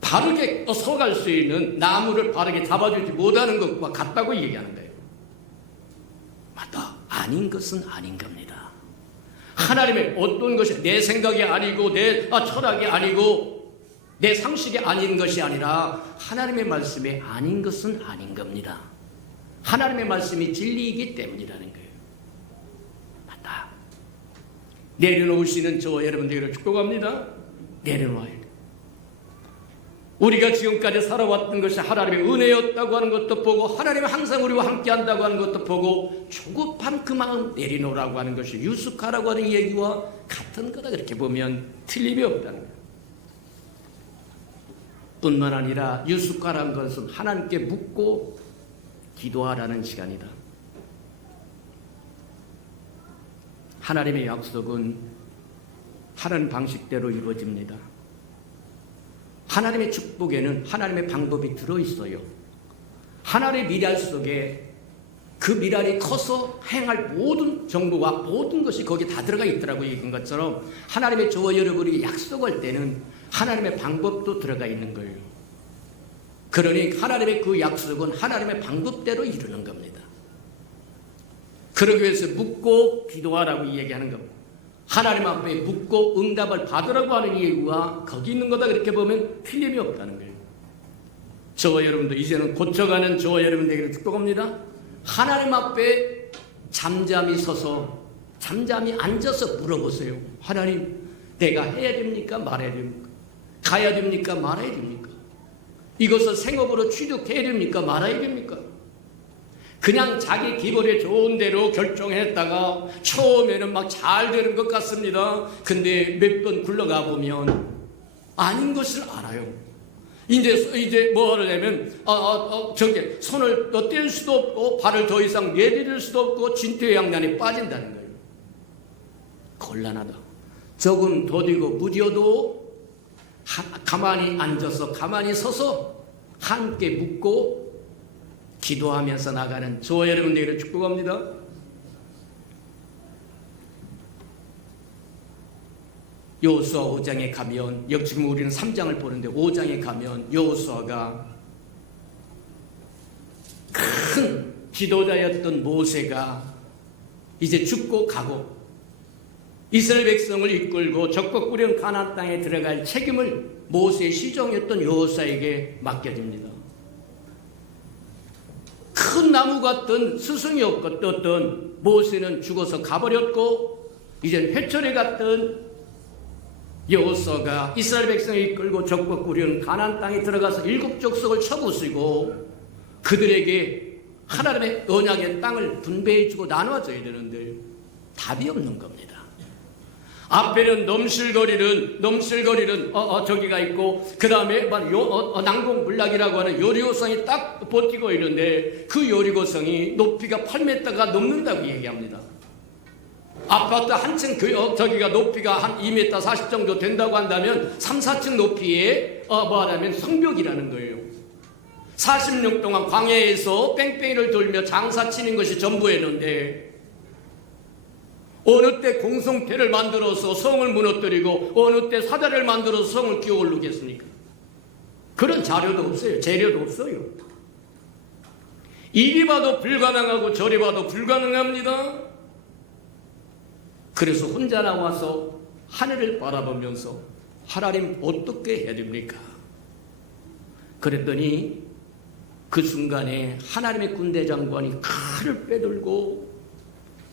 바르게 서갈 수 있는 나무를 바르게 잡아주지 못하는 것과 같다고 얘기하는 거예요. 맞다. 아닌 것은 아닌 겁니다. 하나님의 어떤 것이 내 생각이 아니고 내 철학이 아니고 내 상식이 아닌 것이 아니라 하나님의 말씀이 아닌 것은 아닌 겁니다. 하나님의 말씀이 진리이기 때문이라는 거예요. 맞다. 내려놓으시는 저와 여러분들에게 축복합니다. 내려놓아야 돼. 우리가 지금까지 살아왔던 것이 하나님의 은혜였다고 하는 것도 보고 하나님이 항상 우리와 함께 한다고 하는 것도 보고 조급한 그 마음 내려놓으라고 하는 것이 유숙하라고 하는 얘기와 같은 거다. 그렇게 보면 틀림이 없다는 거예요. 뿐만 아니라 유숙하라는 것은 하나님께 묻고 기도하라는 시간이다. 하나님의 약속은 하나님 방식대로 이루어집니다. 하나님의 축복에는 하나님의 방법이 들어있어요. 하나님의 미랄 속에 그 미랄이 커서 행할 모든 정보와 모든 것이 거기에 다 들어가 있더라고 얘기한 것처럼 하나님의 저와 여러분이 약속할 때는 하나님의 방법도 들어가 있는 거예요. 그러니 하나님의 그 약속은 하나님의 방법대로 이루는 겁니다. 그러기 위해서 묻고 기도하라고 얘기하는 겁니다. 하나님 앞에 묻고 응답을 받으라고 하는 얘기가 거기 있는 거다. 그렇게 보면 틀림이 없다는 거예요. 저와 여러분도 이제는 고쳐가는 저와 여러분들에게 축복합니다. 하나님 앞에 잠잠히 서서 잠잠히 앉아서 물어보세요. 하나님, 내가 해야 됩니까? 말아야 됩니까? 가야 됩니까? 말아야 됩니까? 이것을 생업으로 취득해야 됩니까? 말아야 됩니까? 그냥 자기 기분에 좋은 대로 결정했다가 처음에는 막 잘 되는 것 같습니다. 근데 몇 번 굴러가 보면 아닌 것을 알아요. 이제 뭐 하냐면 저게 손을 뗄 수도 없고 발을 더 이상 내디딜 수도 없고 진퇴양난에 빠진다는 거예요. 곤란하다. 조금 더디고 무디어도 가만히 앉아서 가만히 서서 함께 묻고 기도하면서 나가는 저와 여러분 되기를 축복합니다. 여호수아 5장에 가면, 지금 우리는 3장을 보는데 5장에 가면 여호수아가 큰 지도자였던 모세가 이제 죽고 가고 이스라엘 백성을 이끌고 적국 꾸려온 가나안 땅에 들어갈 책임을 모세의 시종이었던 여호수아에게 맡겨집니다. 큰 나무 같은 스승이 없던 모세는 죽어서 가버렸고 이제 회초리 같은 여호수아가 이스라엘 백성을 이끌고 적국 꾸려온 가나안 땅에 들어가서 7 족속을 쳐부수고 그들에게 하나님의 언약의 땅을 분배해주고 나눠줘야 되는데 답이 없는 겁니다. 앞에는 넘실거리는 저기가 있고 그 다음에 난공불락이라고 하는 여리고성이 딱 버티고 있는데 그 여리고성이 높이가 8m가 넘는다고 얘기합니다. 아파트 한 층 저기가 높이가 한 2m 40 정도 된다고 한다면 3, 4층 높이에 뭐하냐면 성벽이라는 거예요. 40년 동안 광야에서 뺑뺑이를 돌며 장사 치는 것이 전부였는데 어느 때 공성태를 만들어서 성을 무너뜨리고 어느 때 사자를 만들어서 성을 끼워 올르겠습니까? 그런 자료도 없어요. 재료도 없어요. 이리 봐도 불가능하고 저리 봐도 불가능합니다. 그래서 혼자 나와서 하늘을 바라보면서 하나님 어떻게 해야 됩니까? 그랬더니 그 순간에 하나님의 군대 장관이 칼을 빼들고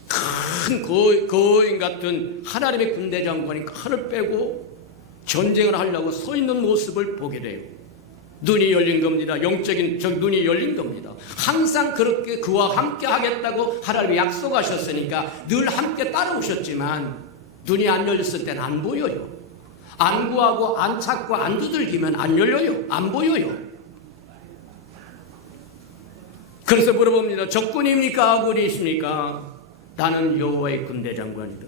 큰 거인 같은 하나님의 군대 장관이 칼을 빼고 전쟁을 하려고 서 있는 모습을 보게 돼요. 눈이 열린 겁니다. 영적인 눈이 열린 겁니다. 항상 그렇게 그와 함께 하겠다고 하나님이 약속하셨으니까 늘 함께 따라오셨지만 눈이 안 열렸을 때는 안 보여요. 안 구하고 안 찾고 안 두들기면 안 열려요. 안 보여요. 그래서 물어봅니다. 적군입니까? 아군이십니까? 나는 여호와의 군대 장관이다.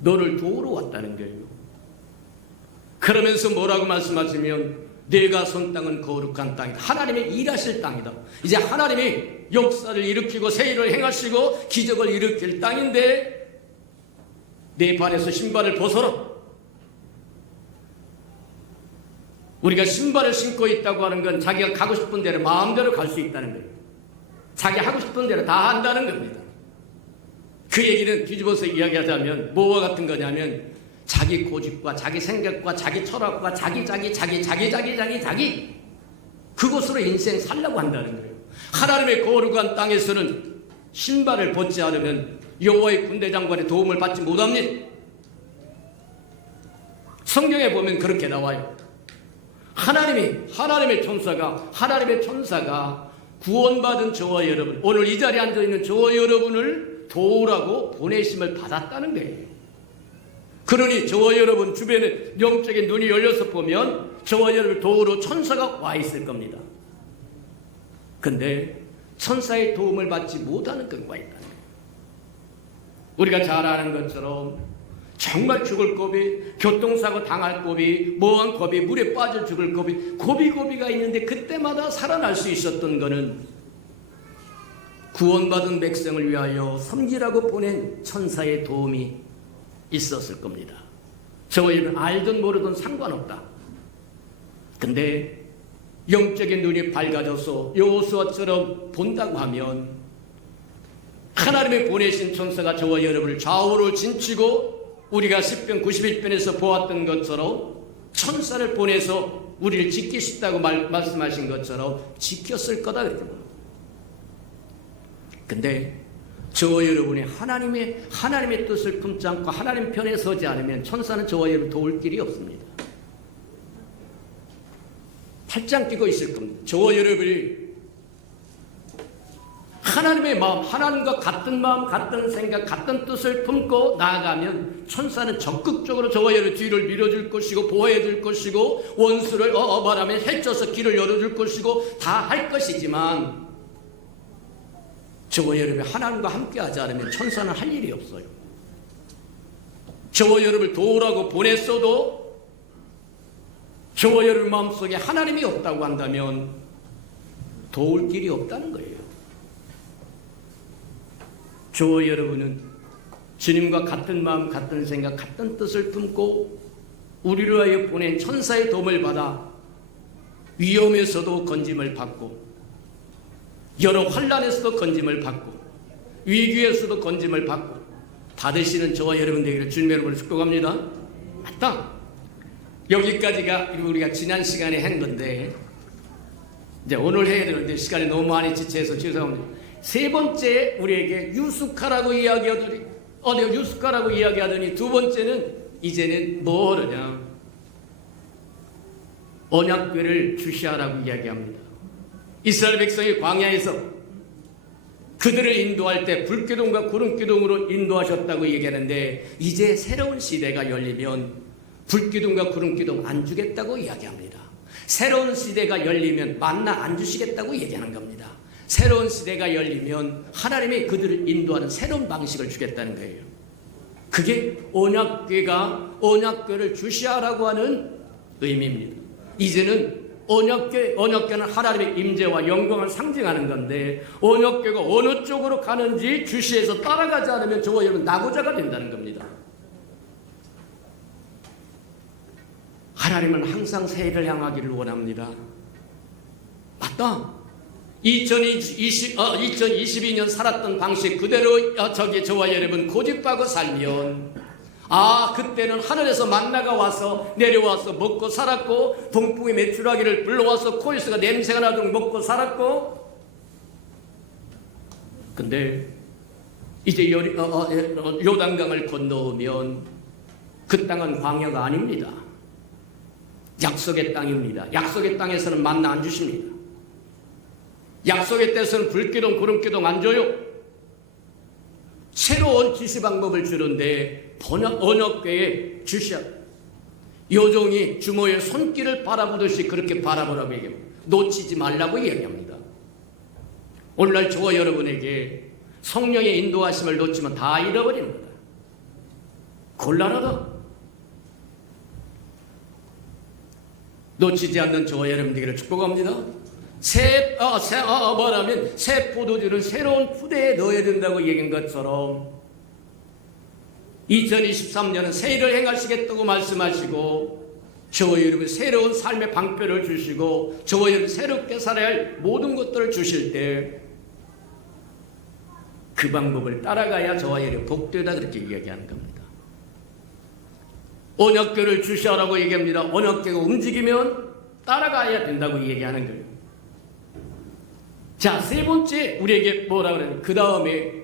너를 도우러 왔다는 거예요. 그러면서 뭐라고 말씀하시면 내가 선 땅은 거룩한 땅이다. 하나님의 일하실 땅이다. 이제 하나님이 역사를 일으키고 세일을 행하시고 기적을 일으킬 땅인데 내 발에서 신발을 벗어라. 우리가 신발을 신고 있다고 하는 건 자기가 가고 싶은 대로 마음대로 갈 수 있다는 거예요. 자기 하고 싶은 대로 다 한다는 겁니다. 그 얘기는 뒤집어서 이야기하자면 뭐와 같은 거냐면 자기 고집과 자기 생각과 자기 철학과 자기 그것으로 인생 살려고 한다는 거예요. 하나님의 거룩한 땅에서는 신발을 벗지 않으면 여호와의 군대 장관의 도움을 받지 못합니다. 성경에 보면 그렇게 나와요. 하나님의 천사가 구원받은 저와 여러분, 오늘 이 자리에 앉아있는 저와 여러분을 도우라고 보내심을 받았다는 거예요. 그러니 저와 여러분 주변에 영적인 눈이 열려서 보면 저와 여러분을 도우러 천사가 와 있을 겁니다. 근데 천사의 도움을 받지 못하는 경우가 있다는 거예요. 우리가 잘 아는 것처럼 정말 죽을 고비, 교통사고 당할 고비, 뭐한 고비, 물에 빠져 죽을 고비, 고비가 있는데 그때마다 살아날 수 있었던 거는 구원받은 백성을 위하여 섬기라고 보낸 천사의 도움이 있었을 겁니다. 저희는 알든 모르든 상관없다. 근데 영적인 눈이 밝아져서 여호수아처럼 본다고 하면 하나님의 보내신 천사가 저와 여러분을 좌우로 진치고 우리가 시편 91편에서 보았던 것처럼 천사를 보내서 우리를 지키시다고 말씀하신 것처럼 지켰을 거다 그랬죠. 근데 저와 여러분이 하나님의 뜻을 품지 않고 하나님 편에 서지 않으면 천사는 저와 여러분 도울 길이 없습니다. 팔짱 끼고 있을 겁니다. 저와 여러분이 하나님의 마음, 하나님과 같은 마음, 같은 생각, 같은 뜻을 품고 나아가면 천사는 적극적으로 저와 여러분 뒤를 밀어줄 것이고 보호해줄 것이고 원수를 말하면 해쳐서 길을 열어줄 것이고 다 할 것이지만 저와 여러분이 하나님과 함께하지 않으면 천사는 할 일이 없어요. 저와 여러분을 도우라고 보냈어도 저와 여러분 마음속에 하나님이 없다고 한다면 도울 길이 없다는 거예요. 저와 여러분은 주님과 같은 마음, 같은 생각, 같은 뜻을 품고 우리를 위하여 보낸 천사의 도움을 받아 위험에서도 건짐을 받고 여러 환난에서도 건짐을 받고 위기에서도 건짐을 받고 받으시는 저와 여러분 되기를 주님 여러분을 축복합니다. 맞다. 여기까지가 우리가 지난 시간에 한 건데 이제 오늘 해야 되는데 시간이 너무 많이 지체해서 죄송합니다. 세 번째 우리에게 유숙하라고 이야기하더니 유숙하라고 이야기하더니 두 번째는 이제는 뭐하느냐 언약궤를 주시하라고 이야기합니다. 이스라엘 백성이 광야에서 그들을 인도할 때 불기둥과 구름기둥으로 인도하셨다고 얘기하는데 이제 새로운 시대가 열리면 불기둥과 구름기둥 안 주겠다고 이야기합니다. 새로운 시대가 열리면 만나 안 주시겠다고 얘기하는 겁니다. 새로운 시대가 열리면 하나님이 그들을 인도하는 새로운 방식을 주겠다는 거예요. 그게 언약궤를 주시하라고 하는 의미입니다. 이제는 언약궤는 하나님의 임재와 영광을 상징하는 건데 언약궤가 어느 쪽으로 가는지 주시해서 따라가지 않으면 저와 여러분 낙오자가 된다는 겁니다. 하나님은 항상 새해를 향하기를 원합니다. 맞다. 2022년 살았던 방식 그대로 저와 여러분 고집하고 살면 그때는 하늘에서 만나가 와서 내려와서 먹고 살았고 동풍이 메추라기를 불러와서 코에서 냄새가 나도록 먹고 살았고 근데 이제 요단강을 건너오면 그 땅은 광야가 아닙니다. 약속의 땅입니다. 약속의 땅에서는 만나 안 주십니다. 약속의 때에서는 불기둥 구름기둥 안 줘요. 새로운 지시 방법을 주는데 언약궤에 주시하 요종이 주모의 손길을 바라보듯이 그렇게 바라보라고 얘기합니다. 놓치지 말라고 이야기합니다. 오늘날 저와 여러분에게 성령의 인도하심을 놓치면 다 잃어버립니다. 곤란하다. 놓치지 않는 저와 여러분 되기를 축복합니다. 새 포도주를 새로운 푸대에 넣어야 된다고 얘기한 것처럼 2023년은 새 일을 행하시겠다고 말씀하시고 저와 여러분 새로운 삶의 방편을 주시고 저와 여러분 새롭게 살아야 할 모든 것들을 주실 때 그 방법을 따라가야 저와 여러분 복되다 그렇게 이야기하는 겁니다. 언약궤를 주시하라고 얘기합니다. 언약궤가 움직이면 따라가야 된다고 얘기하는 거예요. 자, 세 번째 우리에게 뭐라 그래요? 그 다음에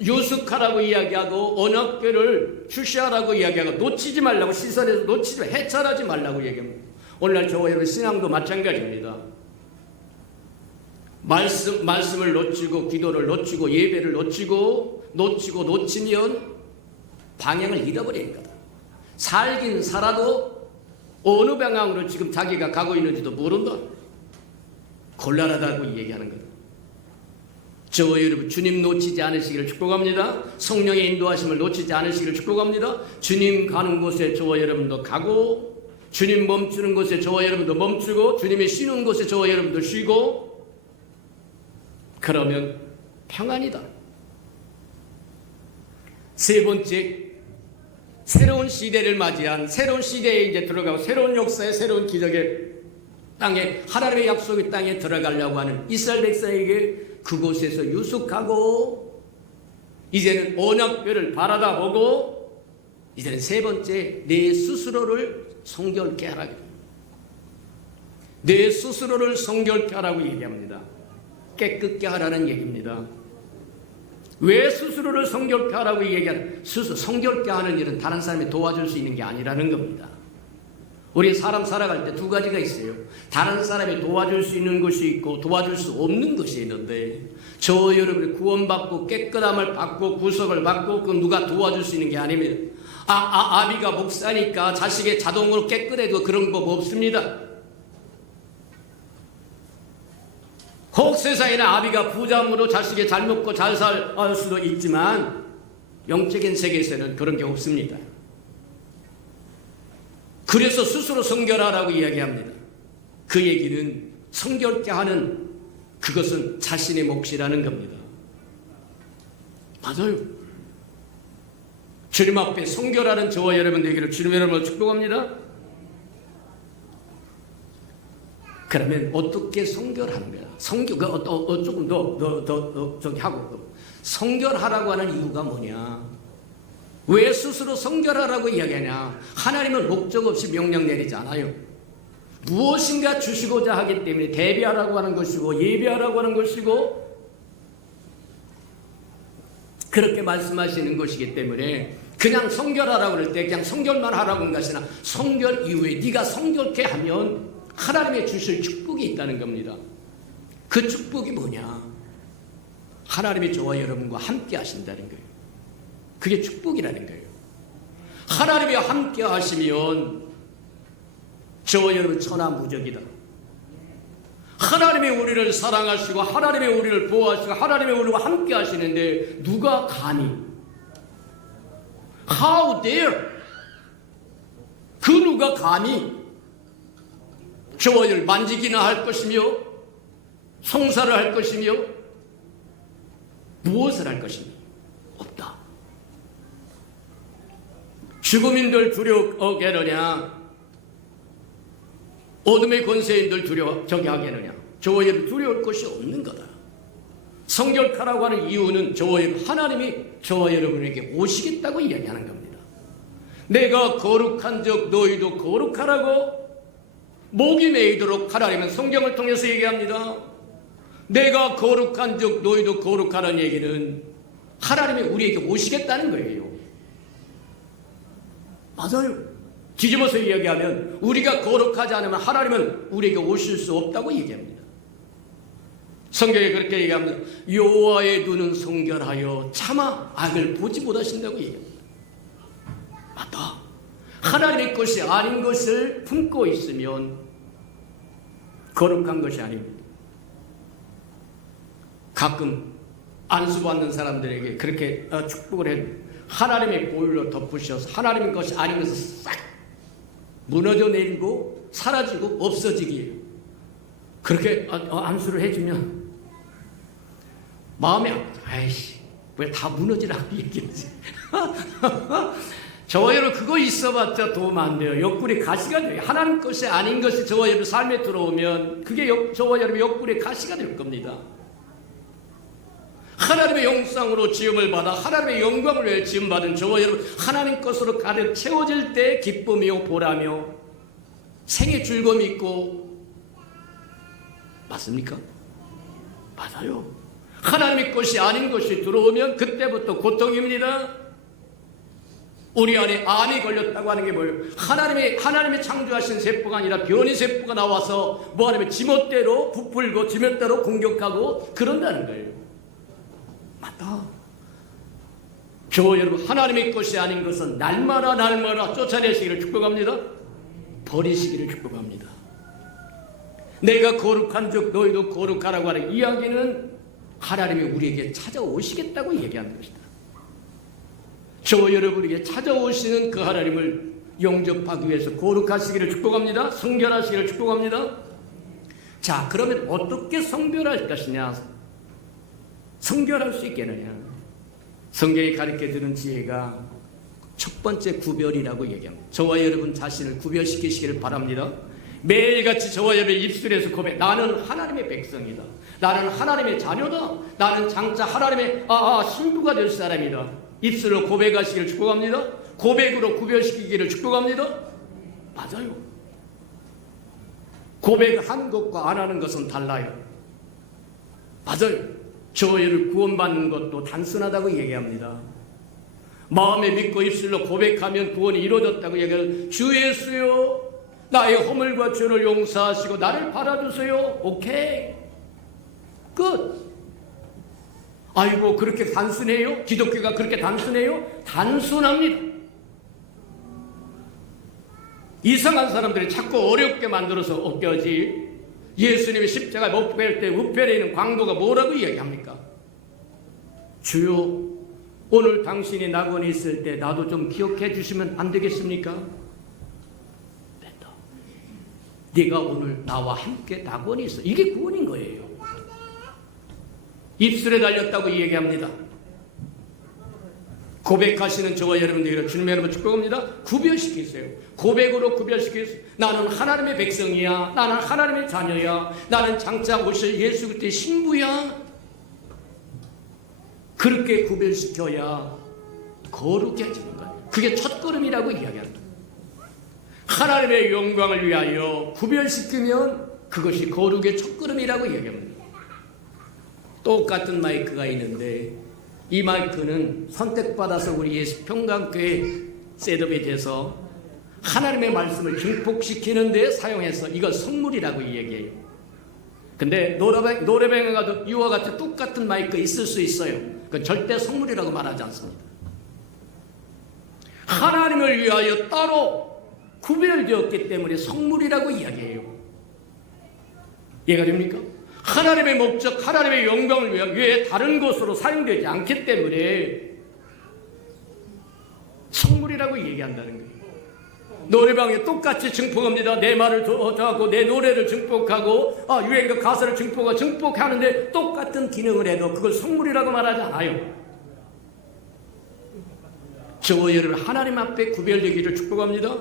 유숙하라고 이야기하고 언약궤를 주시하라고 이야기하고 놓치지 말라고 시선에서 놓치지 말고 해찰하지 말라고 얘기합니다. 오늘날 저와 여러분 신앙도 마찬가지입니다. 말씀을 놓치고 기도를 놓치고 예배를 놓치면 방향을 잃어버리는 거다. 살긴 살아도 어느 방향으로 지금 자기가 가고 있는지도 모른다. 곤란하다고 얘기하는 거다. 저와 여러분 주님 놓치지 않으시기를 축복합니다. 성령의 인도하심을 놓치지 않으시기를 축복합니다. 주님 가는 곳에 저와 여러분도 가고 주님 멈추는 곳에 저와 여러분도 멈추고 주님이 쉬는 곳에 저와 여러분도 쉬고 그러면 평안이다. 세 번째 새로운 시대를 맞이한 새로운 시대에 이제 들어가고 새로운 역사의 새로운 기적의 땅에 하나님의 약속의 땅에 들어가려고 하는 이스라엘 백성에게 그곳에서 유숙하고 이제는 언약궤를 바라다 보고 이제는 세 번째 내 스스로를 성결케 하라고 내 스스로를 성결케 하라고 얘기합니다. 깨끗게 하라는 얘기입니다. 왜 스스로를 성결케 하라고 얘기하는 스스로 성결케 하는 일은 다른 사람이 도와줄 수 있는 게 아니라는 겁니다. 우리 사람 살아갈 때 두 가지가 있어요. 다른 사람이 도와줄 수 있는 것이 있고 도와줄 수 없는 것이 있는데 저 여러분이 구원받고 깨끗함을 받고 구속을 받고 그 누가 도와줄 수 있는 게 아닙니다. 아비가 목사니까 자식의 자동으로 깨끗해도 그런 법 없습니다. 혹 세상에는 아비가 부자므로 자식이 잘 먹고 잘 살 수도 있지만 영적인 세계에서는 그런 게 없습니다. 그래서 스스로 성결하라고 이야기합니다. 그 얘기는 성결케 하는 그것은 자신의 몫이라는 겁니다. 맞아요. 주님 앞에 성결하는 저와 여러분 되기를 주님 여러분을 축복합니다. 그러면 어떻게 성결하는 거야? 조금 더 저기 하고 성결하라고 하는 이유가 뭐냐? 왜 스스로 성결하라고 이야기하냐? 하나님은 목적 없이 명령 내리지 않아요. 무엇인가 주시고자 하기 때문에 대비하라고 하는 것이고 예비하라고 하는 것이고 그렇게 말씀하시는 것이기 때문에 그냥 성결하라고 할 때 그냥 성결만 하라고 하는 것이나 성결 이후에 네가 성결케 하면 하나님의 주실 축복이 있다는 겁니다. 그 축복이 뭐냐? 하나님이 저와 여러분과 함께 하신다는 거예요. 그게 축복이라는 거예요. 하나님이 함께 하시면 저와 여러분 천하무적이다. 하나님이 우리를 사랑하시고 하나님이 우리를 보호하시고 하나님이 우리와 함께 하시는데 누가 감히 How dare 그 누가 감히 저와 여러분을 만지기나 할 것이며 송사를 할 것이며 무엇을 할 것이며 없다. 죽음인들 두려워하게 하느냐 어둠의 권세인들 저기 하겠느냐? 저와 여러분 두려울 것이 없는 거다. 성결하라고 하는 이유는 저와 여러분 하나님이 저와 여러분에게 오시겠다고 이야기하는 겁니다. 내가 거룩한 적 너희도 거룩하라고 목이 메이도록 하나님은 성경을 통해서 얘기합니다. 내가 거룩한 적 너희도 거룩하라는 얘기는 하나님이 우리에게 오시겠다는 거예요. 맞아요. 뒤집어서 이야기하면 우리가 거룩하지 않으면 하나님은 우리에게 오실 수 없다고 얘기합니다. 성경에 그렇게 얘기합니다. 여호와의 눈은 성결하여 차마 악을 보지 못하신다고 얘기합니다. 맞다. 하나님의 것이 아닌 것을 품고 있으면 거룩한 것이 아닙니다. 가끔 안수받는 사람들에게 그렇게 축복을 해요. 하나님의 보혈로 덮으셔서 하나님의 것이 아닌 것을 싹 무너져 내리고 사라지고 없어지기예요. 그렇게 안수를 해주면 마음이 아이씨 왜 다 무너지라고 얘기하지? 저와 여러분 그거 있어봤자 도움 안 돼요. 옆구리 가시가 돼요. 하나님 것이 아닌 것이 저와 여러분 삶에 들어오면 그게 저와 여러분 옆구리에 가시가 될 겁니다. 하나님의 형상으로 지음을 받아 하나님의 영광을 위해 지음받은 저와 여러분 하나님 것으로 가득 채워질 때 기쁨이요 보라며 생의 즐거움이 있고 맞습니까? 맞아요. 하나님의 것이 아닌 것이 들어오면 그때부터 고통입니다. 우리 안에 암이 걸렸다고 하는 게 뭐예요? 하나님의 창조하신 세포가 아니라 변이 세포가 나와서 뭐 하냐면 지멋대로 부풀고 지멋대로 공격하고 그런다는 거예요. 맞다. 저와 여러분 하나님의 것이 아닌 것은 날마다 쫓아내시기를 축복합니다. 버리시기를 축복합니다. 내가 거룩한 적 너희도 거룩하라고 하는 이야기는 하나님이 우리에게 찾아오시겠다고 얘기하는 것이다. 저와 여러분에게 찾아오시는 그 하나님을 영접하기 위해서 거룩하시기를 축복합니다. 성결하시기를 축복합니다. 자, 그러면 어떻게 성결할 것이냐? 성결할 수 있겠느냐? 성경이 가르쳐주는 지혜가 첫 번째 구별이라고 얘기합니다. 저와 여러분 자신을 구별시키시기를 바랍니다. 매일같이 저와 여러분의 입술에서 고백, 나는 하나님의 백성이다. 나는 하나님의 자녀다. 나는 장차 하나님의 신부가 될 사람이다. 입술로 고백하시기를 축복합니다. 고백으로 구별시키기를 축복합니다. 맞아요. 고백하는 것과 안 하는 것은 달라요. 맞아요. 저희를 구원받는 것도 단순하다고 얘기합니다. 마음에 믿고 입술로 고백하면 구원이 이루어졌다고 얘기해요. 주 예수여 나의 허물과 죄를 용서하시고 나를 받아주세요. 오케이 끝. 아이고 그렇게 단순해요? 기독교가 그렇게 단순해요? 단순합니다. 이상한 사람들이 자꾸 어렵게 만들어서 어깨하지. 예수님이 십자가에 못 박힐 때 우편에 있는 광도가 뭐라고 이야기합니까? 주여 오늘 당신이 낙원에 있을 때 나도 좀 기억해 주시면 안 되겠습니까? 네가 오늘 나와 함께 낙원이 있어. 이게 구원인 거예요. 입술에 달렸다고 얘기합니다. 고백하시는 저와 여러분들이 주님의 이름으로 축복합니다. 구별시키세요. 고백으로 구별시키세요. 나는 하나님의 백성이야. 나는 하나님의 자녀야. 나는 장차 오실 예수 그리스도의 신부야. 그렇게 구별시켜야 거룩해지는 거예요. 그게 첫걸음이라고 이야기합니다. 하나님의 영광을 위하여 구별시키면 그것이 거룩의 첫걸음이라고 이야기합니다. 똑같은 마이크가 있는데 이 마이크는 선택받아서 우리 예수 평강교회 셋업에 대해서 하나님의 말씀을 증폭시키는 데 사용해서 이걸 성물이라고 얘기해요. 근데 노래방에 가도 이와 같은 똑같은 마이크 있을 수 있어요. 그건 절대 성물이라고 말하지 않습니다. 하나님을 위하여 따로 구별되었기 때문에 성물이라고 이야기해요. 이해가 됩니까? 하나님의 목적, 하나님의 영광을 위해 다른 것으로 사용되지 않기 때문에 성물이라고 얘기한다는 거예요. 노래방에 똑같이 증폭합니다. 내 말을 하고 내 노래를 증폭하고 유행가 가사를 증폭하는데 똑같은 기능을 해도 그걸 성물이라고 말하지 않아요. 저와 여러분 하나님 앞에 구별되기를 축복합니다.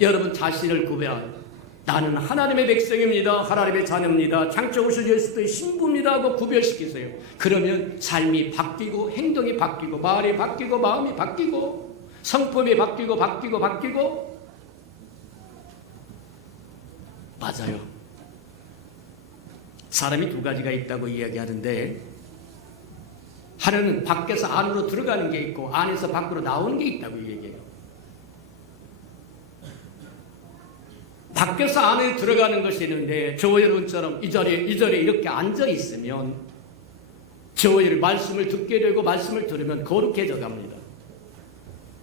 여러분 자신을 구별하고 나는 하나님의 백성입니다. 하나님의 자녀입니다. 장차 오실 예수의 신부입니다 하고 구별시키세요. 그러면 삶이 바뀌고 행동이 바뀌고 말이 바뀌고 마음이 바뀌고 성품이 바뀌고 맞아요. 사람이 두 가지가 있다고 이야기하는데 하나는 밖에서 안으로 들어가는 게 있고 안에서 밖으로 나오는 게 있다고 얘기해요. 밖에서 안에 들어가는 것이 있는데 저와 여러분처럼 이 자리에 이렇게 앉아 있으면 저와 여러분 말씀을 듣게 되고 말씀을 들으면 거룩해져 갑니다.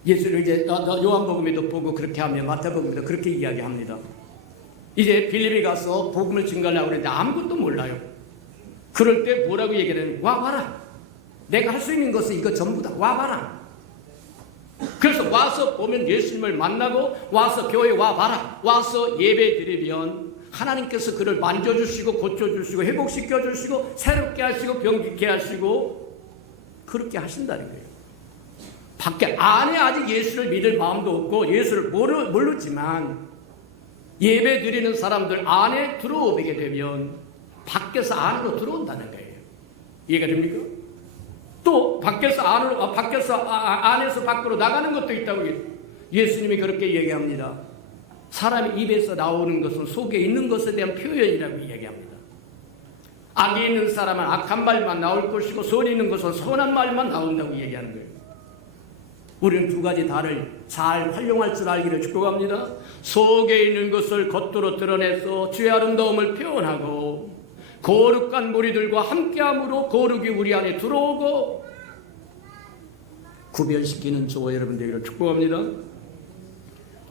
예수를 이제 요한복음에도 보고 그렇게 하면 마태복음에도 그렇게 이야기합니다. 이제 빌립이 가서 복음을 증거하려고 그랬는데 아무것도 몰라요. 그럴 때 뭐라고 얘기하냐면 와봐라. 내가 할 수 있는 것은 이거 전부 다 와봐라. 그래서 와서 보면 예수님을 만나고 와서 교회에 와봐라. 와서 예배 드리면 하나님께서 그를 만져주시고 고쳐주시고 회복시켜주시고 새롭게 하시고 병기게 하시고 그렇게 하신다는 거예요. 밖에 안에 아직 예수를 믿을 마음도 없고 예수를 모르지만 예배 드리는 사람들 안에 들어오게 되면 밖에서 안으로 들어온다는 거예요. 이해가 됩니까? 또 밖에서 안에서 밖으로 나가는 것도 있다고 예수님이 그렇게 얘기합니다. 사람의 입에서 나오는 것은 속에 있는 것에 대한 표현이라고 얘기합니다. 악이 있는 사람은 악한 말만 나올 것이고 선이 있는 것은 선한 말만 나온다고 얘기하는 거예요. 우리는 두 가지 다를 잘 활용할 줄 알기를 축복합니다. 속에 있는 것을 겉으로 드러내서 주의 아름다움을 표현하고 거룩한 무리들과 함께함으로 거룩이 우리 안에 들어오고 구별시키는 저와 여러분들을 축복합니다.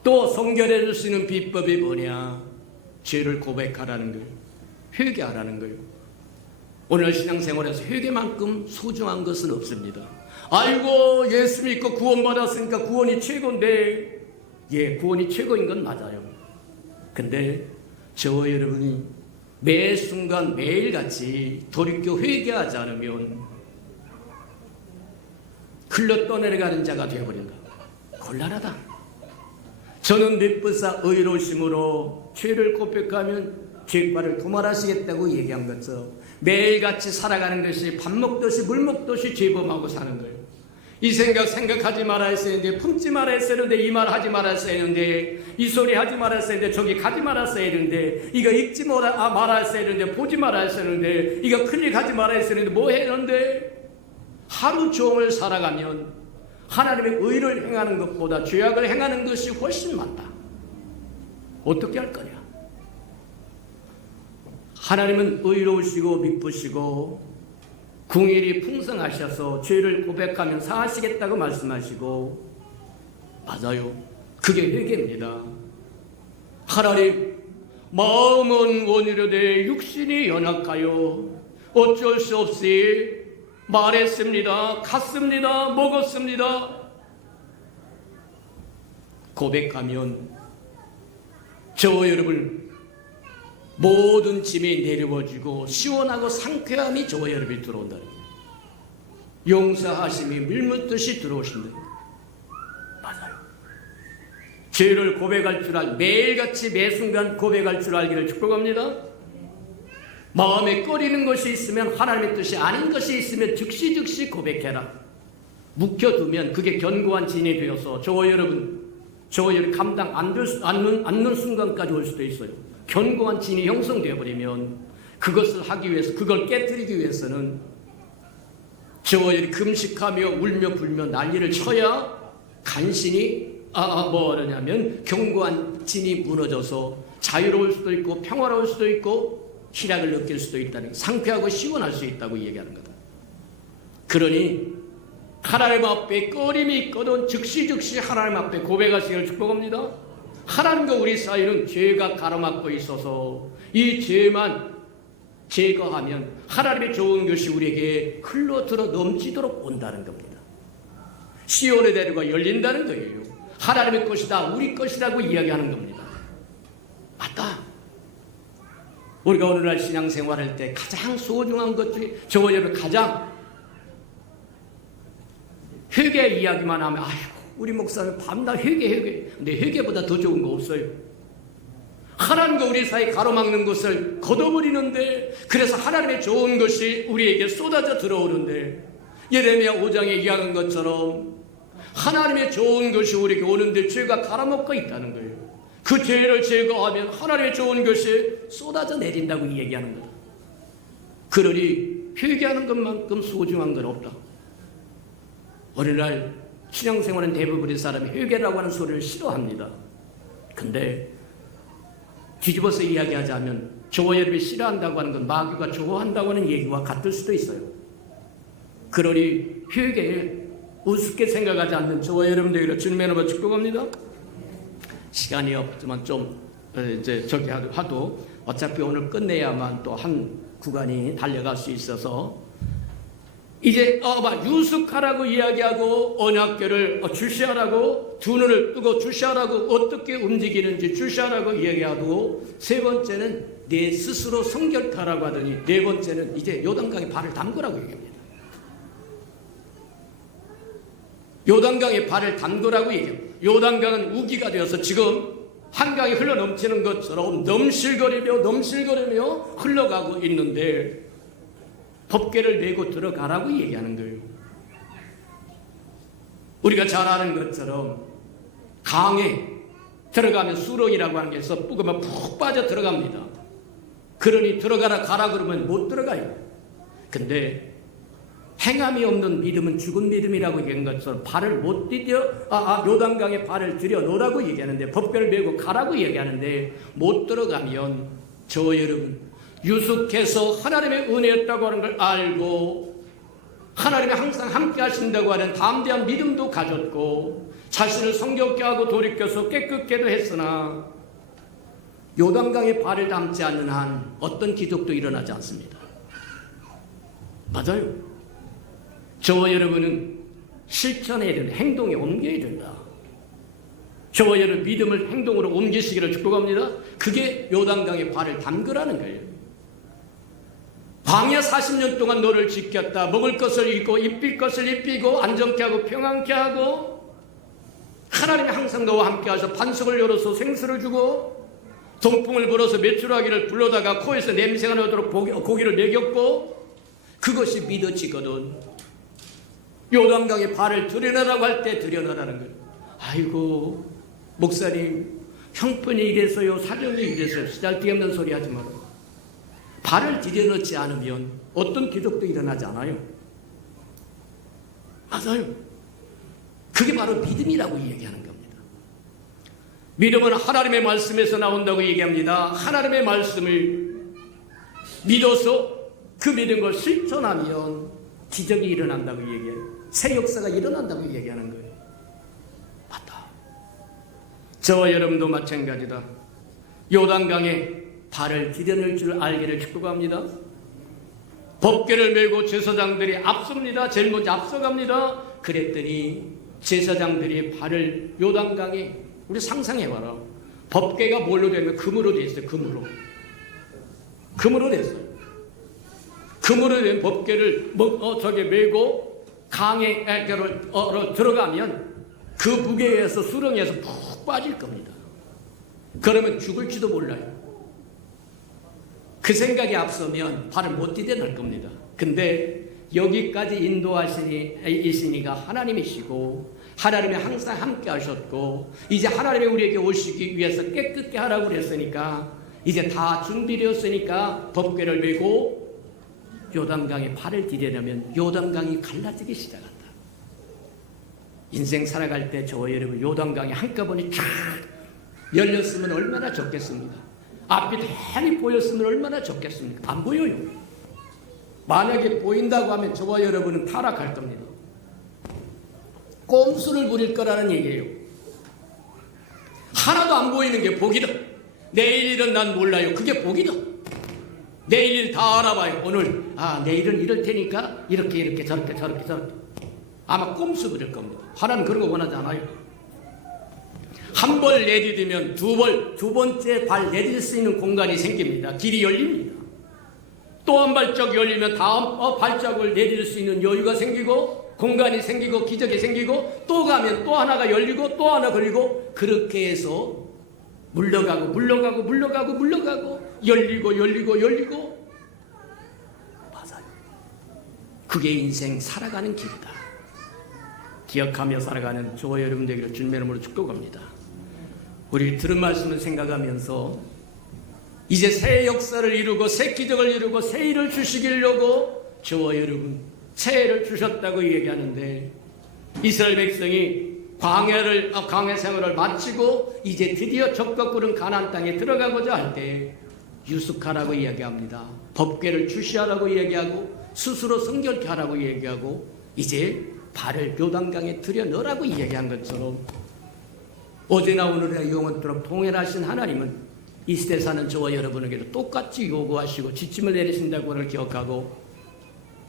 또 성결해 줄 수 있는 비법이 뭐냐? 죄를 고백하라는 거예요. 회개하라는 거예요. 오늘 신앙생활에서 회개만큼 소중한 것은 없습니다. 아이고 예수 믿고 구원받았으니까 구원이 최고인데 예, 구원이 최고인 건 맞아요. 근데 저와 여러분이 매 순간 매일같이 돌이켜 회개하지 않으면 흘러 떠내려가는 자가 되어버린다. 곤란하다. 저는 늦부사 의로우심으로 죄를 고백하면 죄과를 도말하시겠다고 얘기한 것처럼 매일같이 살아가는 것이 밥 먹듯이 물 먹듯이 죄범하고 사는 거예요. 이 생각하지 말아야 했었는데 품지 말아야 했었는데 이 말 하지 말았어야 했는데 이 소리 하지 말았어야 했는데 저기 가지 말았어야 했는데 이거 읽지 말아야 했어야 했는데 보지 말아야 했었는데 이거 클릭하지 말아야 했었는데 뭐 했는데 하루 종일 살아가면 하나님의 의를 행하는 것보다 죄악을 행하는 것이 훨씬 많다. 어떻게 할 거냐? 하나님은 의로우시고 미쁘시고 궁일이 풍성하셔서 죄를 고백하면 사하시겠다고 말씀하시고 맞아요. 그게 회개입니다. 하나님 마음은 원이로되 육신이 연약하여 어쩔 수 없이 말했습니다. 갔습니다. 먹었습니다. 고백하면 저와 여러분 모든 짐이 내려워지고 시원하고 상쾌함이 저와 여러분이 들어온다. 용서하심이 밀묻듯이 들어오신다. 맞아요. 죄를 고백할 줄 매일같이 매순간 고백할 줄 알기를 축복합니다. 마음에 꺼리는 것이 있으면 하나님의 뜻이 아닌 것이 있으면 즉시 고백해라. 묵혀두면 그게 견고한 진이 되어서 저와 여러분 감당 않는 순간까지 올 수도 있어요. 견고한 진이 형성되어 버리면 그것을 하기 위해서, 그걸 깨뜨리기 위해서는 저와 여러분 금식하며 울며 불며 난리를 쳐야 간신히 뭐냐면 견고한 진이 무너져서 자유로울 수도 있고 평화로울 수도 있고 희락을 느낄 수도 있다는, 상쾌하고 시원할 수 있다고 얘기하는 거다. 그러니 하나님 앞에 꺼림이 있거든 즉시 하나님 앞에 고백하시기를 축복합니다. 하나님과 우리 사이는 죄가 가로막고 있어서 이 죄만 제거하면 하나님의 좋은 것이 우리에게 흘러들어 넘치도록 온다는 겁니다. 시온의 대로가 열린다는 거예요. 하나님의 것이다, 우리 것이라고 이야기하는 겁니다. 맞다. 우리가 오늘날 신앙생활할 때 가장 소중한 것 중에 저와 여러분 가장 회개 이야기만 하면 아이고 우리 목사는 밤낮 회개 근데 회개보다 더 좋은 거 없어요. 하나님과 우리 사이 가로막는 것을 걷어버리는데, 그래서 하나님의 좋은 것이 우리에게 쏟아져 들어오는데, 예레미야 5장에 이야기한 것처럼 하나님의 좋은 것이 우리에게 오는데 죄가 가로막고 있다는 거예요. 그 죄를 제거하면 하나님의 좋은 것이 쏟아져 내린다고 얘기하는 거다. 그러니 회개하는 것만큼 소중한 건 없다. 오늘날 신앙생활은 대부분의 사람이 회개라고 하는 소리를 싫어합니다. 근데 뒤집어서 이야기하자면 저와 여러분이 싫어한다고 하는 건 마귀가 좋아한다고 하는 얘기와 같을 수도 있어요. 그러니 회개에 우습게 생각하지 않는 저와 여러분들에게 주님의 이름으로 축복합니다. 시간이 없지만 좀 이제 저기 하도 어차피 오늘 끝내야만 또 한 구간이 달려갈 수 있어서 이제 유숙하라고 이야기하고 언약궤를 출시하라고, 두 눈을 뜨고 출시하라고, 어떻게 움직이는지 출시하라고 이야기하고, 세 번째는 내 스스로 성결하라고 하더니 네 번째는 이제 요단강에 발을 담그라고 얘기합니다. 요단강에 발을 담그라고 얘기합니다. 요단강은 우기가 되어서 지금 한강이 흘러넘치는 것처럼 넘실거리며 흘러가고 있는데 법궤를 메고 들어가라고 얘기하는 거예요. 우리가 잘 아는 것처럼 강에 들어가면 수렁이라고 하는 게 있어 뿌그면 푹 빠져 들어갑니다. 그러니 들어가라 가라 그러면 못 들어가요. 근데 행함이 없는 믿음은 죽은 믿음이라고 얘기한 것처럼 발을 못 디뎌 요단강에 발을 들여놓으라고 얘기하는데, 법궤를 메고 가라고 얘기하는데 못 들어가면 저 여러분 유숙해서 하나님의 은혜였다고 하는 걸 알고 하나님이 항상 함께 하신다고 하는 담대한 믿음도 가졌고 자신을 성경케 하고 돌이켜서 깨끗게도 했으나 요단강에 발을 담지 않는 한 어떤 기적도 일어나지 않습니다. 맞아요. 저와 여러분은 실천해야 된다. 행동에 옮겨야 된다. 저와 여러분 믿음을 행동으로 옮기시기를 축복합니다. 그게 요단강에 발을 담그라는 거예요. 광야 40년 동안 너를 지켰다. 먹을 것을 입고 입힐 것을 입히고 안전케 하고 평안케 하고, 하나님이 항상 너와 함께 하셔 반석을 열어서 생수를 주고 동풍을 불어서 메추라기를 불러다가 코에서 냄새가 나도록 고기를 먹였고, 그것이 믿어지거든. 요단강에 발을 들여놓으라고 할 때 들여놓으라는 거예요. 아이고 목사님 형편이 이래서요, 사정이 이래서요, 쓰잘데없는 소리 하지 마라. 발을 들여놓지 않으면 어떤 기적도 일어나지 않아요. 맞아요. 그게 바로 믿음이라고 얘기하는 겁니다. 믿음은 하나님의 말씀에서 나온다고 얘기합니다. 하나님의 말씀을 믿어서 그 믿음을 실천하면 기적이 일어난다고 얘기해요. 새 역사가 일어난다고 얘기하는 거예요. 맞다. 저와 여러분도 마찬가지다. 요단강에 발을 디뎌낼 줄 알기를 축복합니다. 법궤를 메고 제사장들이 앞섭니다. 제일 먼저 앞서갑니다. 그랬더니 제사장들이 발을 요단강에, 우리 상상해봐라. 법궤가 뭘로 되면 금으로 돼 있어요. 금으로. 금으로 됐어요. 금으로 된 법궤를 저게 메고 강에 들어가면 그 무게에서 수렁에서 푹 빠질 겁니다. 그러면 죽을지도 몰라요. 그 생각이 앞서면 발을 못 디뎌낼 겁니다. 근데 여기까지 인도하시니가 하나님이시고 하나님이 항상 함께 하셨고 이제 하나님이 우리에게 오시기 위해서 깨끗게 하라고 그랬으니까 이제 다 준비되었으니까 법궤를 메고 요단강에 발을 디뎌내면 요단강이 갈라지기 시작한다. 인생 살아갈 때 저와 여러분 요단강이 한꺼번에 쫙 열렸으면 얼마나 좋겠습니까? 앞이 대단히 보였으면 얼마나 좋겠습니까? 안 보여요. 만약에 보인다고 하면 저와 여러분은 타락할 겁니다. 꼼수를 부릴 거라는 얘기예요. 하나도 안 보이는 게 복이다. 내일 일은 난 몰라요. 그게 복이다. 내일 일 다 알아봐요. 오늘 내일은 이럴 테니까 이렇게 저렇게 아마 꼼수 부릴 겁니다. 하나는 그런 거 원하지 않아요. 한 벌 내디디면 두 번째 발 내딜 수 있는 공간이 생깁니다. 길이 열립니다. 또 한 발짝 열리면 다음 발짝을 내딜 수 있는 여유가 생기고 공간이 생기고 기적이 생기고 또 가면 또 하나가 열리고 또 하나 걸리고 그렇게 해서 물러가고 열리고 맞아요. 그게 인생 살아가는 길이다. 기억하며 살아가는 저와 여러분 되기를 주님의 이름으로 축복합니다. 우리 들은 말씀을 생각하면서 이제 새 역사를 이루고 새 기적을 이루고 새 일을 주시기려고 저와 여러분 새해를 주셨다고 얘기하는데 이스라엘 백성이 광야 생활을 마치고 이제 드디어 적과 꿀은 가나안 땅에 들어가고자 할 때 유숙하라고 이야기합니다. 법궤를 주시하라고 이야기하고 스스로 성결케 하라고 이야기하고 이제 발을 요단강에 들여 넣으라고 이야기한 것처럼 어제나 오늘이나 영원토록 동일하신 하나님은 이 시대 사는 저와 여러분에게도 똑같이 요구하시고 지침을 내리신다고 를 기억하고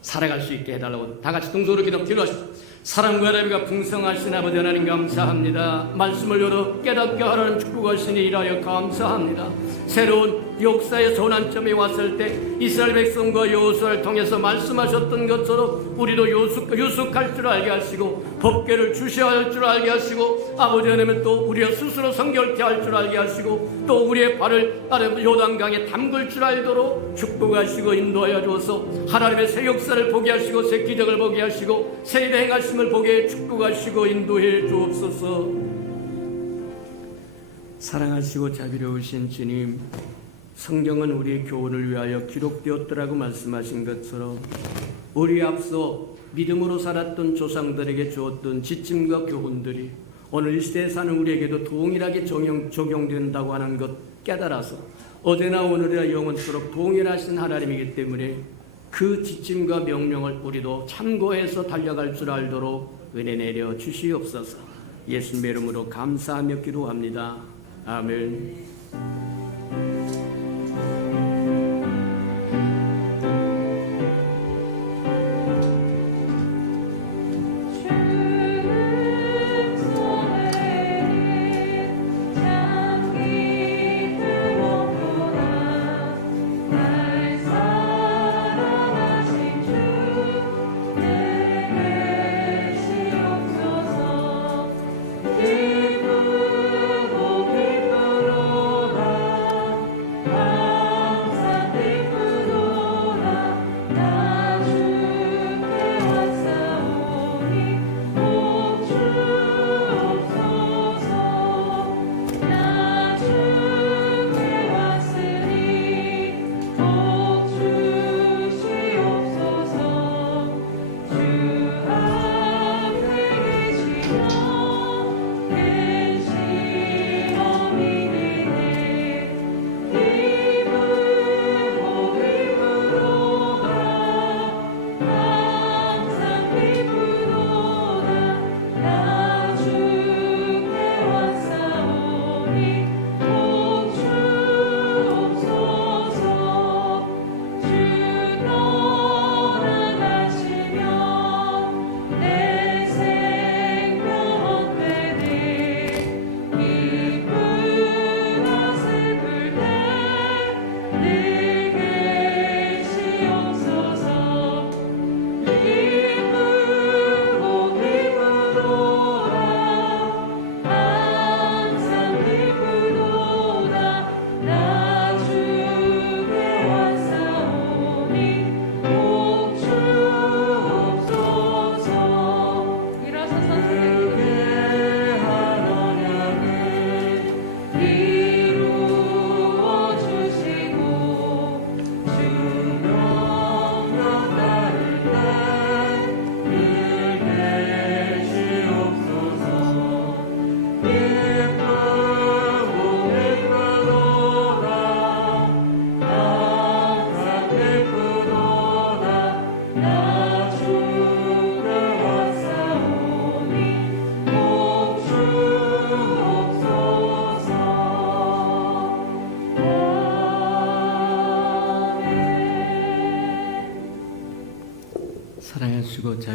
살아갈 수 있게 해달라고 다 같이 동서로 기도하십시오. 사랑과 나비가 풍성하신 아버지 하나님 감사합니다. 말씀을 열어 깨닫게 하라는 축복하시니 일하여 감사합니다. 새로운 역사의 전환점에 왔을 때 이스라엘 백성과 여호수아를 통해서 말씀하셨던 것처럼 우리도 유숙할 줄 알게 하시고 법궤를 주셔야 할 줄 알게 하시고 아버지 하나님은 또 우리가 스스로 성결케 할 줄 알게 하시고 또 우리의 발을 요단강에 담글 줄 알도록 축복하시고 인도하여 주어서 하나님의 새 역사를 보게 하시고 새 기적을 보게 하시고 새 일의 행하심을 보게 축복하시고 인도해 주옵소서. 사랑하시고 자비로우신 주님, 성경은 우리의 교훈을 위하여 기록되었더라고 말씀하신 것처럼 우리 앞서 믿음으로 살았던 조상들에게 주었던 지침과 교훈들이 오늘 이 시대에 사는 우리에게도 동일하게 적용된다고 하는 것 깨달아서 어제나 오늘이나 영원토록 동일하신 하나님이기 때문에 그 지침과 명령을 우리도 참고해서 달려갈 줄 알도록 은혜 내려 주시옵소서. 예수님의 이름으로 감사하며 기도합니다. 아멘.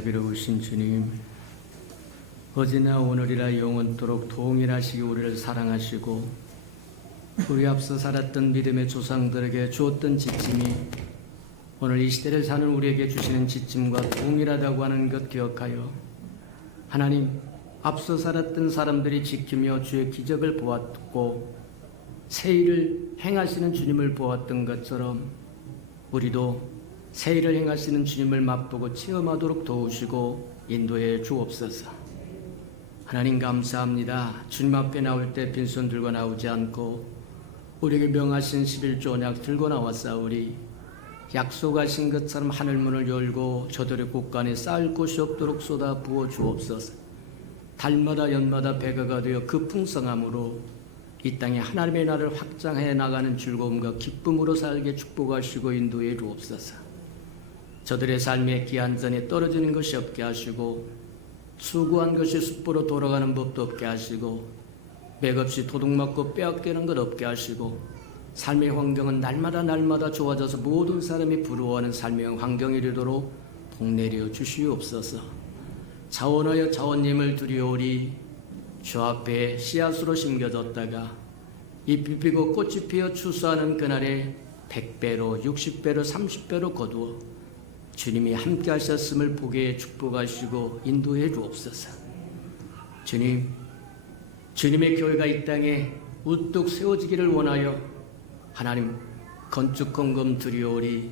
자비로우신 주님, 어제나 오늘이라 영원토록 동일하시게 우리를 사랑하시고 우리 앞서 살았던 믿음의 조상들에게 주었던 지침이 오늘 이 시대를 사는 우리에게 주시는 지침과 동일하다고 하는 것 기억하여 하나님, 앞서 살았던 사람들이 지키며 주의 기적을 보았고 새 일을 행하시는 주님을 보았던 것처럼 우리도 새 일을 행하시는 주님을 맛보고 체험하도록 도우시고 인도해 주옵소서. 하나님 감사합니다. 주님 앞에 나올 때 빈손 들고 나오지 않고 우리에게 명하신 11조 언약 들고 나왔사오니 약속하신 것처럼 하늘문을 열고 저들의 곳간에 쌓을 곳이 없도록 쏟아 부어 주옵소서. 달마다 연마다 배가가 되어 그 풍성함으로 이 땅에 하나님의 나라를 확장해 나가는 즐거움과 기쁨으로 살게 축복하시고 인도해 주옵소서. 저들의 삶에 기한전에 떨어지는 것이 없게 하시고 수고한 것이 숯불로 돌아가는 법도 없게 하시고 맥없이 도둑맞고 빼앗기는 것 없게 하시고 삶의 환경은 날마다 좋아져서 모든 사람이 부러워하는 삶의 환경이 되도록 복내려 주시옵소서. 자원하여 자원님을 두려오리. 주 앞에 씨앗으로 심겨졌다가 잎이 피고 꽃이 피어 추수하는 그날에 100배로 60배로 30배로 거두어 주님이 함께 하셨음을 보게 축복하시고 인도해 주옵소서. 주님, 주님의 교회가 이 땅에 우뚝 세워지기를 원하여 하나님 건축 헌금 드리오리.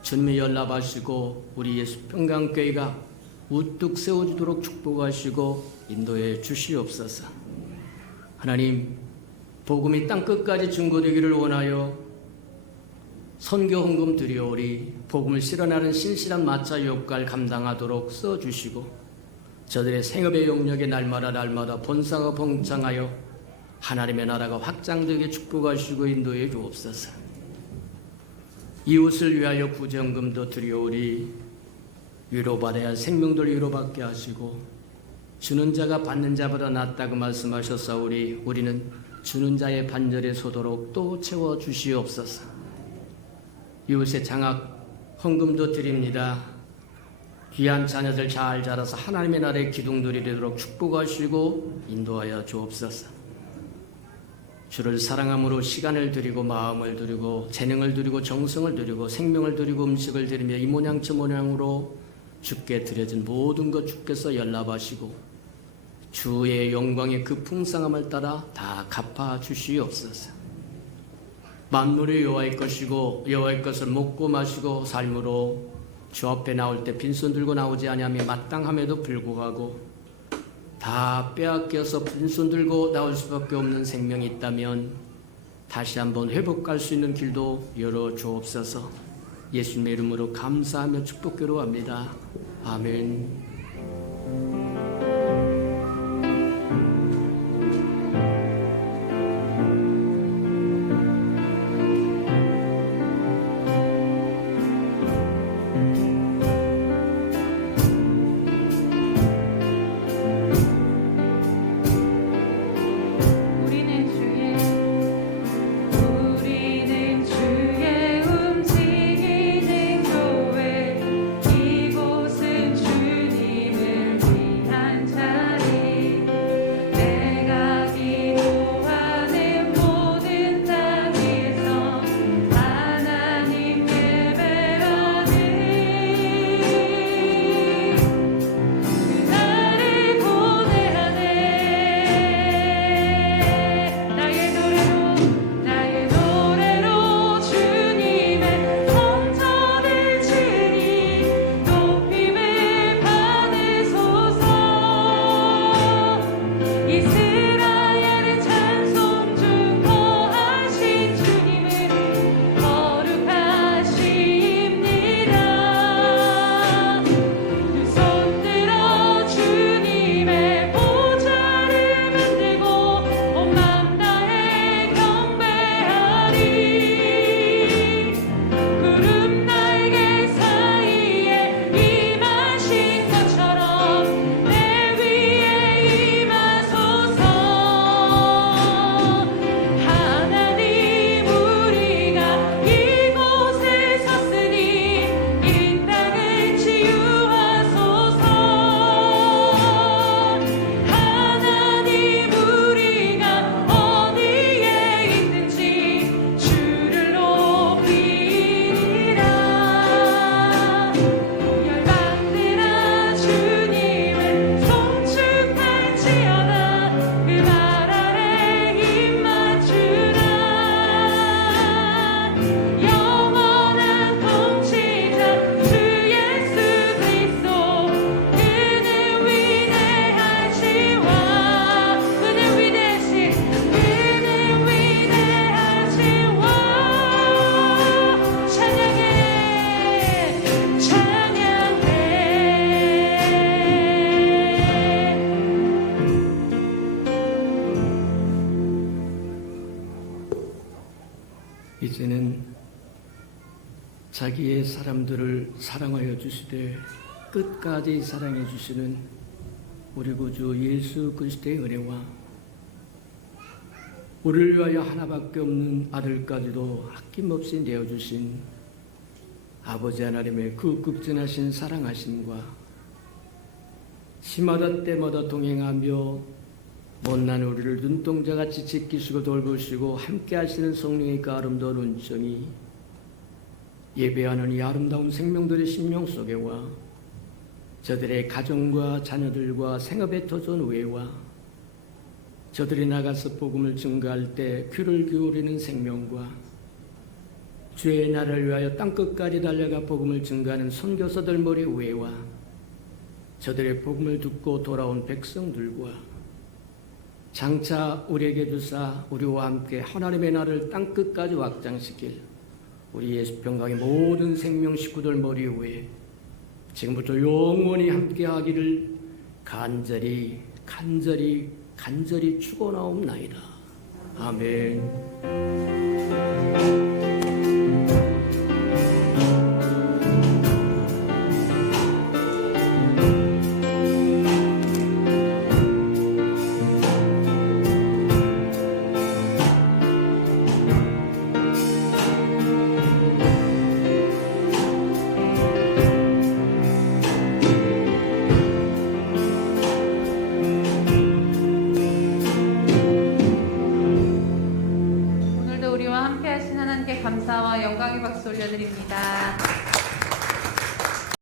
주님이 연락하시고 우리 예수 평강교회가 우뚝 세워지도록 축복하시고 인도해 주시옵소서. 하나님, 복음이 땅끝까지 증거되기를 원하여 선교 헌금 드리오리. 복음을 실현하는 신실한 마차 역할 감당하도록 써주시고 저들의 생업의 영역에 날마다 본사가 번창하여 하나님의 나라가 확장되게 축복하시고 인도해 주옵소서. 이웃을 위하여 구제헌금도 드리오리. 위로받아야 할 생명들 위로받게 하시고 주는 자가 받는 자보다 낫다고 말씀하셨사오니 우리는 주는 자의 반절에 서도록 또 채워주시옵소서. 이웃의 장학 헌금도 드립니다. 귀한 자녀들 잘 자라서 하나님의 나라의 기둥들이 되도록 축복하시고 인도하여 주옵소서. 주를 사랑함으로 시간을 드리고 마음을 드리고 재능을 드리고 정성을 드리고 생명을 드리고 음식을 드리며 이 모양 저 모양으로 주께 드려진 모든 것 주께서 연락하시고 주의 영광의 그 풍성함을 따라 다 갚아 주시옵소서. 만물이 여호와의 것이고 여호와의 것을 먹고 마시고 삶으로 주 앞에 나올 때 빈손 들고 나오지 아니하며 마땅함에도 불구하고 다 빼앗겨서 빈손 들고 나올 수밖에 없는 생명이 있다면 다시 한번 회복할 수 있는 길도 열어 주옵소서. 예수님의 이름으로 감사하며 축복기로 합니다. 아멘. 우리는 주의 움직이는 교회 이곳은 주님 자기의 사람들을 사랑하여 주시되 끝까지 사랑해 주시는 우리 구주 예수 그리스도의 은혜와 우리를 위하여 하나밖에 없는 아들까지도 아낌없이 내어주신 아버지 하나님의 그 극진하신 사랑하심과 시마다 때마다 동행하며 못난 우리를 눈동자같이 지키시고 돌보시고 함께 하시는 성령의 그 아름다운 은총이 예배하는 이 아름다운 생명들의 심령 속에와 저들의 가정과 자녀들과 생업의 터전 외와 저들이 나가서 복음을 증거할 때 귀를 기울이는 생명과 주의 나라를 위하여 땅끝까지 달려가 복음을 증거하는 선교사들 머리 위에와 저들의 복음을 듣고 돌아온 백성들과 장차 우리에게 주사 우리와 함께 하나님의 나라를 땅끝까지 확장시킬 우리 예수평강의 모든 생명 식구들 머리 위에 지금부터 영원히 함께 하기를 간절히 축원하옵나이다. 아멘. 오늘도 우리와 함께 하신 하나님께 감사와 영광의 박수 올려드립니다.